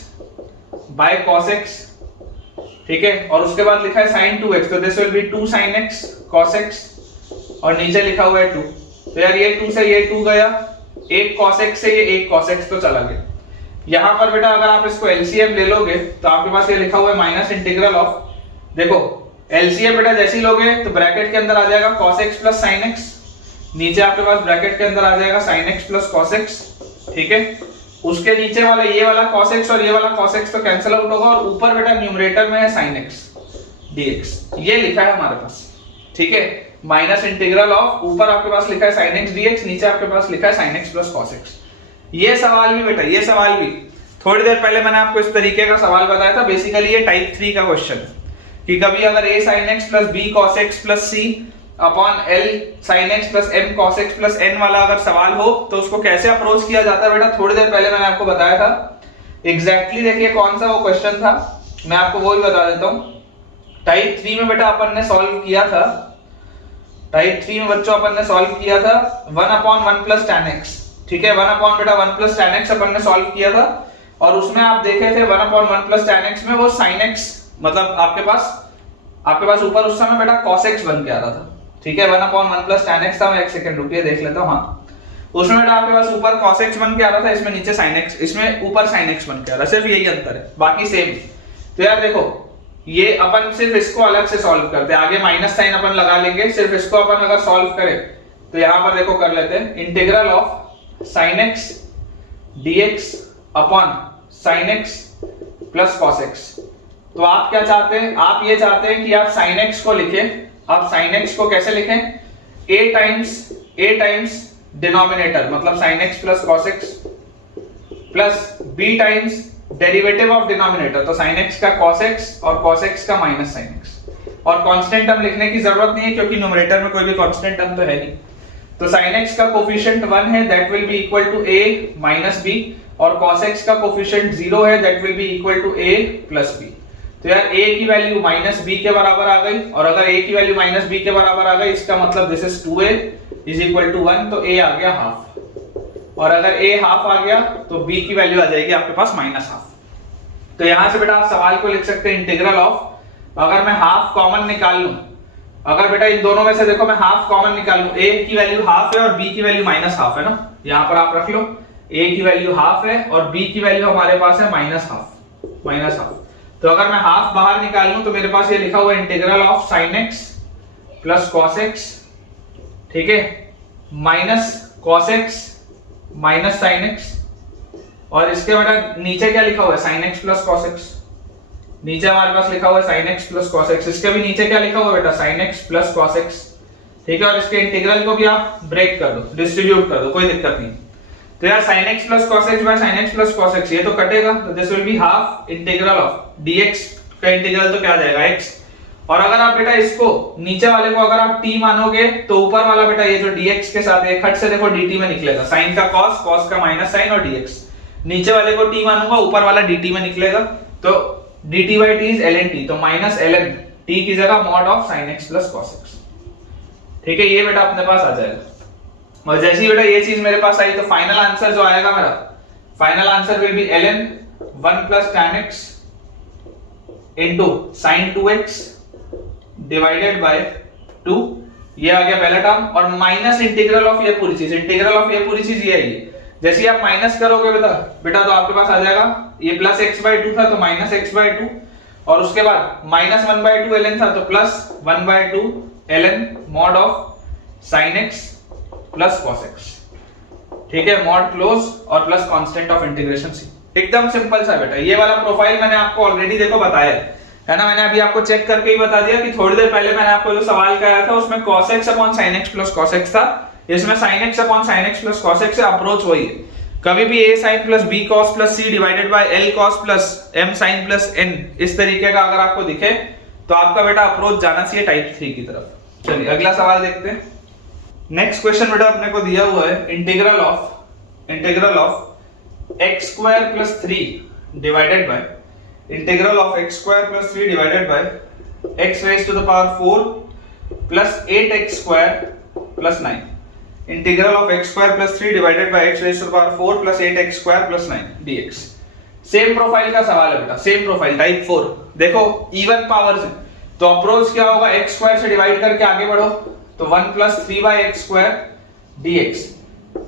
by cos x। ठीक है, और उसके बाद लिखा है sin 2x, तो this will B 2 sin x cos x, और नीचे लिखा हुआ है 2। तो यार ये 2 से ये 2 गया, एक cos x से ये एक cos x तो चला गया। यहां पर बेटा अगर आप इसको LCM ले लोगे तो आपके पास ये लिखा हुआ है माइनस इंटीग्रल ऑफ, देखो LCM बेटा जैसे लोगे तो ब्रैकेट के अंदर आ जाएगा cos x plus sin x, नीचे आपके पास ब्रैकेट के अंदर आ जाएगा sin x plus cos x। ठीक है, उसके नीचे वाला ये वाला cos x और ये वाला cos x तो कैंसिल आउट होगा, और ऊपर बेटा न्यूमरेटर में है sin x dx, ये लिखा है हमारे पास। ठीक है, माइनस इंटीग्रल ऑफ, ऊपर आपके पास लिखा है sin x dx, नीचे आपके पास लिखा है sin x plus cos x। ये सवाल भी बेटा, ये सवाल भी थोड़ी देर पहले मैंने आपको इस तरीके का सवाल बताया था। बेसिकली ये टाइप 3 का क्वेश्चन है कि कभी अगर a sin x plus b cos x plus c upon l sin x plus m cos x plus n वाला अगर सवाल हो तो उसको कैसे अप्रोच किया जाता है बेटा, थोड़ी देर पहले मैंने आपको बताया था। एग्जैक्टली देखिए कौन सा वो क्वेश्चन था, मैं आपको वो ही बता देता हूँ। टाइप 3 में बेटा अपन ने सॉल्व किया था, टाइप 3 में बच्चों अपन ने सॉल्व किया था 1/1 प्लस tan x। ठीक है, 1/1 प्लस tan x अपन ने सॉल्व किया था, और उसमें आप देखे थे 1/1 प्लस tan x में वो sin x, मतलब आपके पास ऊपर उस समय बेटा cos x बन के आ रहा था। ठीक है, 1/1 प्लस tan x था, मैं एक सेकंड रुकिए देख लेता हूँ। हाँ, उसमें बेटा आपके पास ऊपर cos x बन के आ रहा था, इसमें नीचे sin x, इसमें ऊपर sin x बन के आ रहा है, सिर्फ यही अंतर है, बाकी सेम। तो यार देखो ये अपन सिर्फ इसको अलग से सॉल्व करते हैं, आगे माइनस साइन अपन लगा लेंगे। सिर्फ इसको अपन अगर सॉल्व करें तो यहां पर देखो कर लेते हैं, integral of sin x dx upon sin x plus cos x। तो आप क्या चाहते हैं, आप ये चाहते हैं कि आप sin x को लिखें। आप sin x को कैसे लिखें, a टाइम्स डिनोमिनेटर मतलब sin x plus cos x plus b times derivative of denominator, तो sin x का cos x और cos x का माइनस sin x। और कांस्टेंट टर्म लिखने की जरूरत नहीं है क्योंकि न्यूमरेटर में कोई भी कांस्टेंट टर्म तो है नहीं। तो sin x का कोफिशिएंट 1 है, that will be equal to a minus b, और cos x का कोफिशिएंट 0 है, that will be equal to a plus b। तो यार a की वैल्यू माइनस b के बराबर आ गई, और अगर a की वैल्यू माइनस b के बराबर आ गई इसका मतलब this is 2a is equal to 1, तो a आ गया हाफ, और अगर a हाफ आ गया तो b की वैल्यू आ जाएगी आपके पास माइनस हाफ। तो यहां से बेटा आप सवाल को लिख सकते हैं इंटीग्रल ऑफ, अगर मैं हाफ कॉमन निकाल लूं, अगर बेटा इन दोनों में से देखो मैं हाफ कॉमन निकाल लूं, a की वैल्यू हाफ है और b की वैल्यू माइनस हाफ है ना, यहां पर आप रख लो a की वैल्यू हाफ है और b की वैल्यू हमारे पास है माइनस हाफ। तो अगर मैं हाफ बाहर निकाल लूं तो मेरे पास ये लिखा हुआ है integral of sin x plus cos x, ठीक है, minus cos x minus sin x, और इसके बेटा नीचे क्या लिखा हुआ है sin x plus cos x, नीचे हमारे पास लिखा हुआ है sin x plus cos x, इसके भी नीचे क्या लिखा हुआ है बेटा sin x plus cos x, ठीक है, और इसके इंटीग्रल को भी आप ब्रेक कर दो, डिस्ट्रीब्यूट कर दो, कोई दिक्कत नहीं। तो यार sin x plus cos x by sin x plus cos x ये तो कटेगा, तो this will be half integral of dx का इंटीग्रल तो क्या आ जाएगा x, और अगर आप बेटा इसको नीचे वाले को अगर आप t मानोगे तो ऊपर वाला बेटा ये जो dx के साथ एक खट से देखो dt में निकलेगा, sin का cos, cos का माइनस sin और dx, नीचे वाले को t मानूंगा ऊपर वाला dt में निकलेगा, तो dt by t is ln t, तो माइनस ln t की जगह mod of sin x plus cos x, ठीक है, ये बेटा अपने पास आ जाएगा। और जैसे ही बेटा ये चीज मेरे पास आई तो फाइनल आंसर जो आएगा मेरा, final answer will B ln 1 plus tan x into sin 2x divided by 2, ये आ गया पहला टर्म, और माइनस इंटीग्रल ऑफ ये पूरी चीज, इंटीग्रल ऑफ ये पूरी चीज ये है, जैसे ही आप माइनस करोगे बेटा तो आपके पास आ जाएगा ये प्लस x बाय 2 था तो माइनस x बाय 2, और उसके बाद माइनस 1 बाय 2 ln था तो plus 1 by 2 ln mod of sin x plus cos x, ठीक है, मॉड क्लोज और plus constant of integration c। एकदम सिंपल सा बेटा, ये वाला प्रोफाइल मैंने आपको ऑलरेडी देखो बताया है ना, मैंने अभी आपको चेक करके ही बता दिया कि थोड़ी देर पहले मैंने आपको जो सवाल कराया था उसमें cos x upon sin x plus cos x था, इसमें sin x upon sin x plus cos x से अप्रोच वही है, कभी भी a sin plus b cos plus c divided by l cos plus m sin plus n, इस तरीके का अगर आपको दिखे तो आपका बेटा अप्रोच जाना चाहिए टाइप 3 की तरफ। चलिए अगला सवाल देखते हैं। नेक्स्ट क्वेश्चन बेटा अपने को दिया हुआ है integral of x square plus 3 divided by integral of x square plus 3 divided by x raise to the power 4 plus 8x square plus 9, integral of x square plus 3 divided by x raise to the power 4 plus 8x square plus 9 dx। Same profile का सवाल है बेटा, same profile type 4, देखो even powers है तो approach क्या होगा, x square से डिवाइड करके आगे बढ़ो, तो 1 plus 3 by x square dx,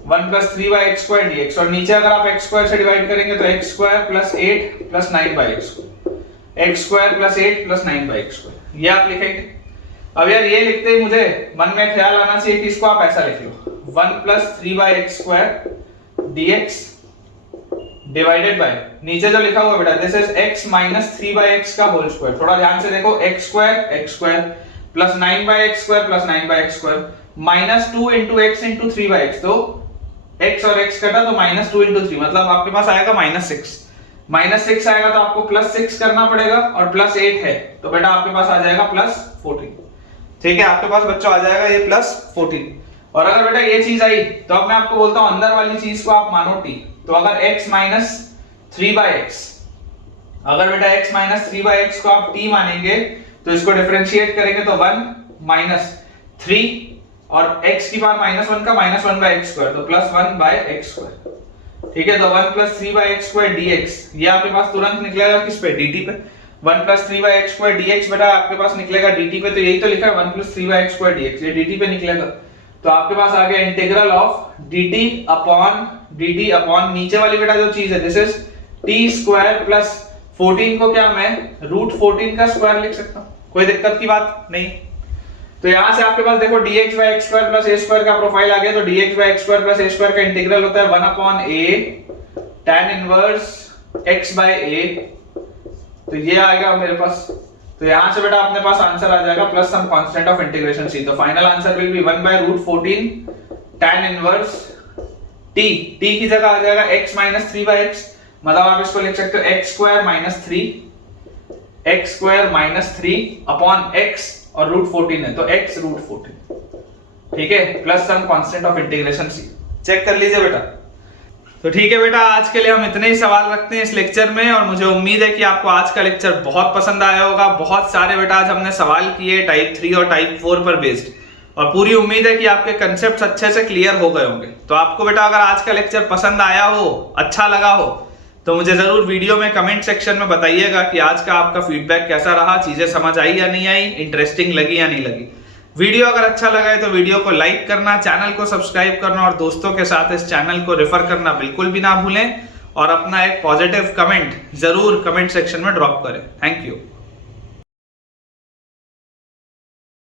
1 plus 3 by x square dx, और नीचे अगर आप x स्क्वायर से डिवाइड करेंगे तो x square plus 8 plus 9 by x square plus 8 plus 9 by x square, ये आप लिखेंगे। अब यार ये लिखते ही मुझे मन में ख्याल आना चाहिए कि इसको आप ऐसा लिख लो, 1 plus 3 by x square dx divided by, नीचे जो लिखा हुआ बेटा this is x minus 3 by x का होल स्क्वायर, थोड़ा ध्यान से देखो, x square plus 9 by x square plus 9 by x square minus 2 into x into 3 by x, तो x और x कटा तो माइनस 2 इंटू 3 मतलब आपके पास आएगा माइनस 6 आएगा तो आपको प्लस 6 करना पड़ेगा, और प्लस 8 है तो बेटा आपके पास आ जाएगा प्लस 14, ठीक है, आपके पास बच्चों आ जाएगा ये प्लस 14। और अगर बेटा ये चीज आई तो अब मैं आपको बोलता हूं अंदर वाली चीज को आप मानो t, तो अगर x माइनस 3 बाय x, अगर बेटा x माइनस 3 बाय x को आप t मानेंगे तो इसको डिफरेंशिएट करेंगे तो 1 माइनस 3 और x की पावर माइनस 1 का माइनस 1 बाय x स्क्वायर, तो प्लस 1 बाय x स्क्वायर, ठीक है, तो 1 plus 3 by x square dx, ये आपके पास तुरंत निकलेगा किस पे, dt पे, 1 plus 3 by x square dx बेटा आपके पास निकलेगा dt पे, तो यही तो लिखा है 1 plus 3 by x square dx, ये dt पे निकलेगा, तो आपके पास आ गया इंटीग्रल ऑफ dt अपॉन नीचे वाली बेटा जो चीज है this is t square plus 14 को क्या मैं रूट 14 का स्क्वायर लिख सकता हूं, कोई दिक्कत की बात नहीं। तो यहां से आपके पास देखो dx by x square plus a square का प्रोफाइल आ गया, तो dx by x square plus a square का इंटीग्रल होता है 1 upon a tan inverse x by a तो ये आएगा मेरे पास, तो यहां से बेटा अपने पास आंसर आ जाएगा plus some constant of integration c। तो final answer will be 1/√14 tan inverse t। t की जगह आ जाएगा x - 3/x, मतलब आप इसको लिख सकते हो x² - 3 अपॉन x और √14 है तो x √14, ठीक है, plus some constant of integration c। Check कर लीजिए बेटा। तो ठीक है बेटा, आज के लिए हम इतने ही सवाल रखते हैं इस लेक्चर में, और मुझे उम्मीद है कि आपको आज का लेक्चर बहुत पसंद आया होगा। बहुत सारे बेटा आज हमने सवाल किए टाइप 3 और टाइप 4 पर बेस्ड, और पूरी उम्मीद है कि आपके कंसेप्ट अच्छे से क्लियर हो गए होंगे। तो आपको बेटा अगर आज का लेक्चर पसंद आया हो, अच्छा लगा हो, तो मुझे जरूर वीडियो में कमेंट सेक्शन में बताइएगा कि आज का आपका फीडबैक कैसा रहा, चीजें समझ आई या नहीं आई, इंटरेस्टिंग लगी या नहीं लगी। वीडियो अगर अच्छा लगा है तो वीडियो को लाइक करना, चैनल को सब्सक्राइब करना और दोस्तों के साथ इस चैनल को रेफर करना बिल्कुल भी ना भूलें, और अपना एक पॉजिटिव कमेंट जरूर कमेंट सेक्शन में ड्रॉप करें। Thank you.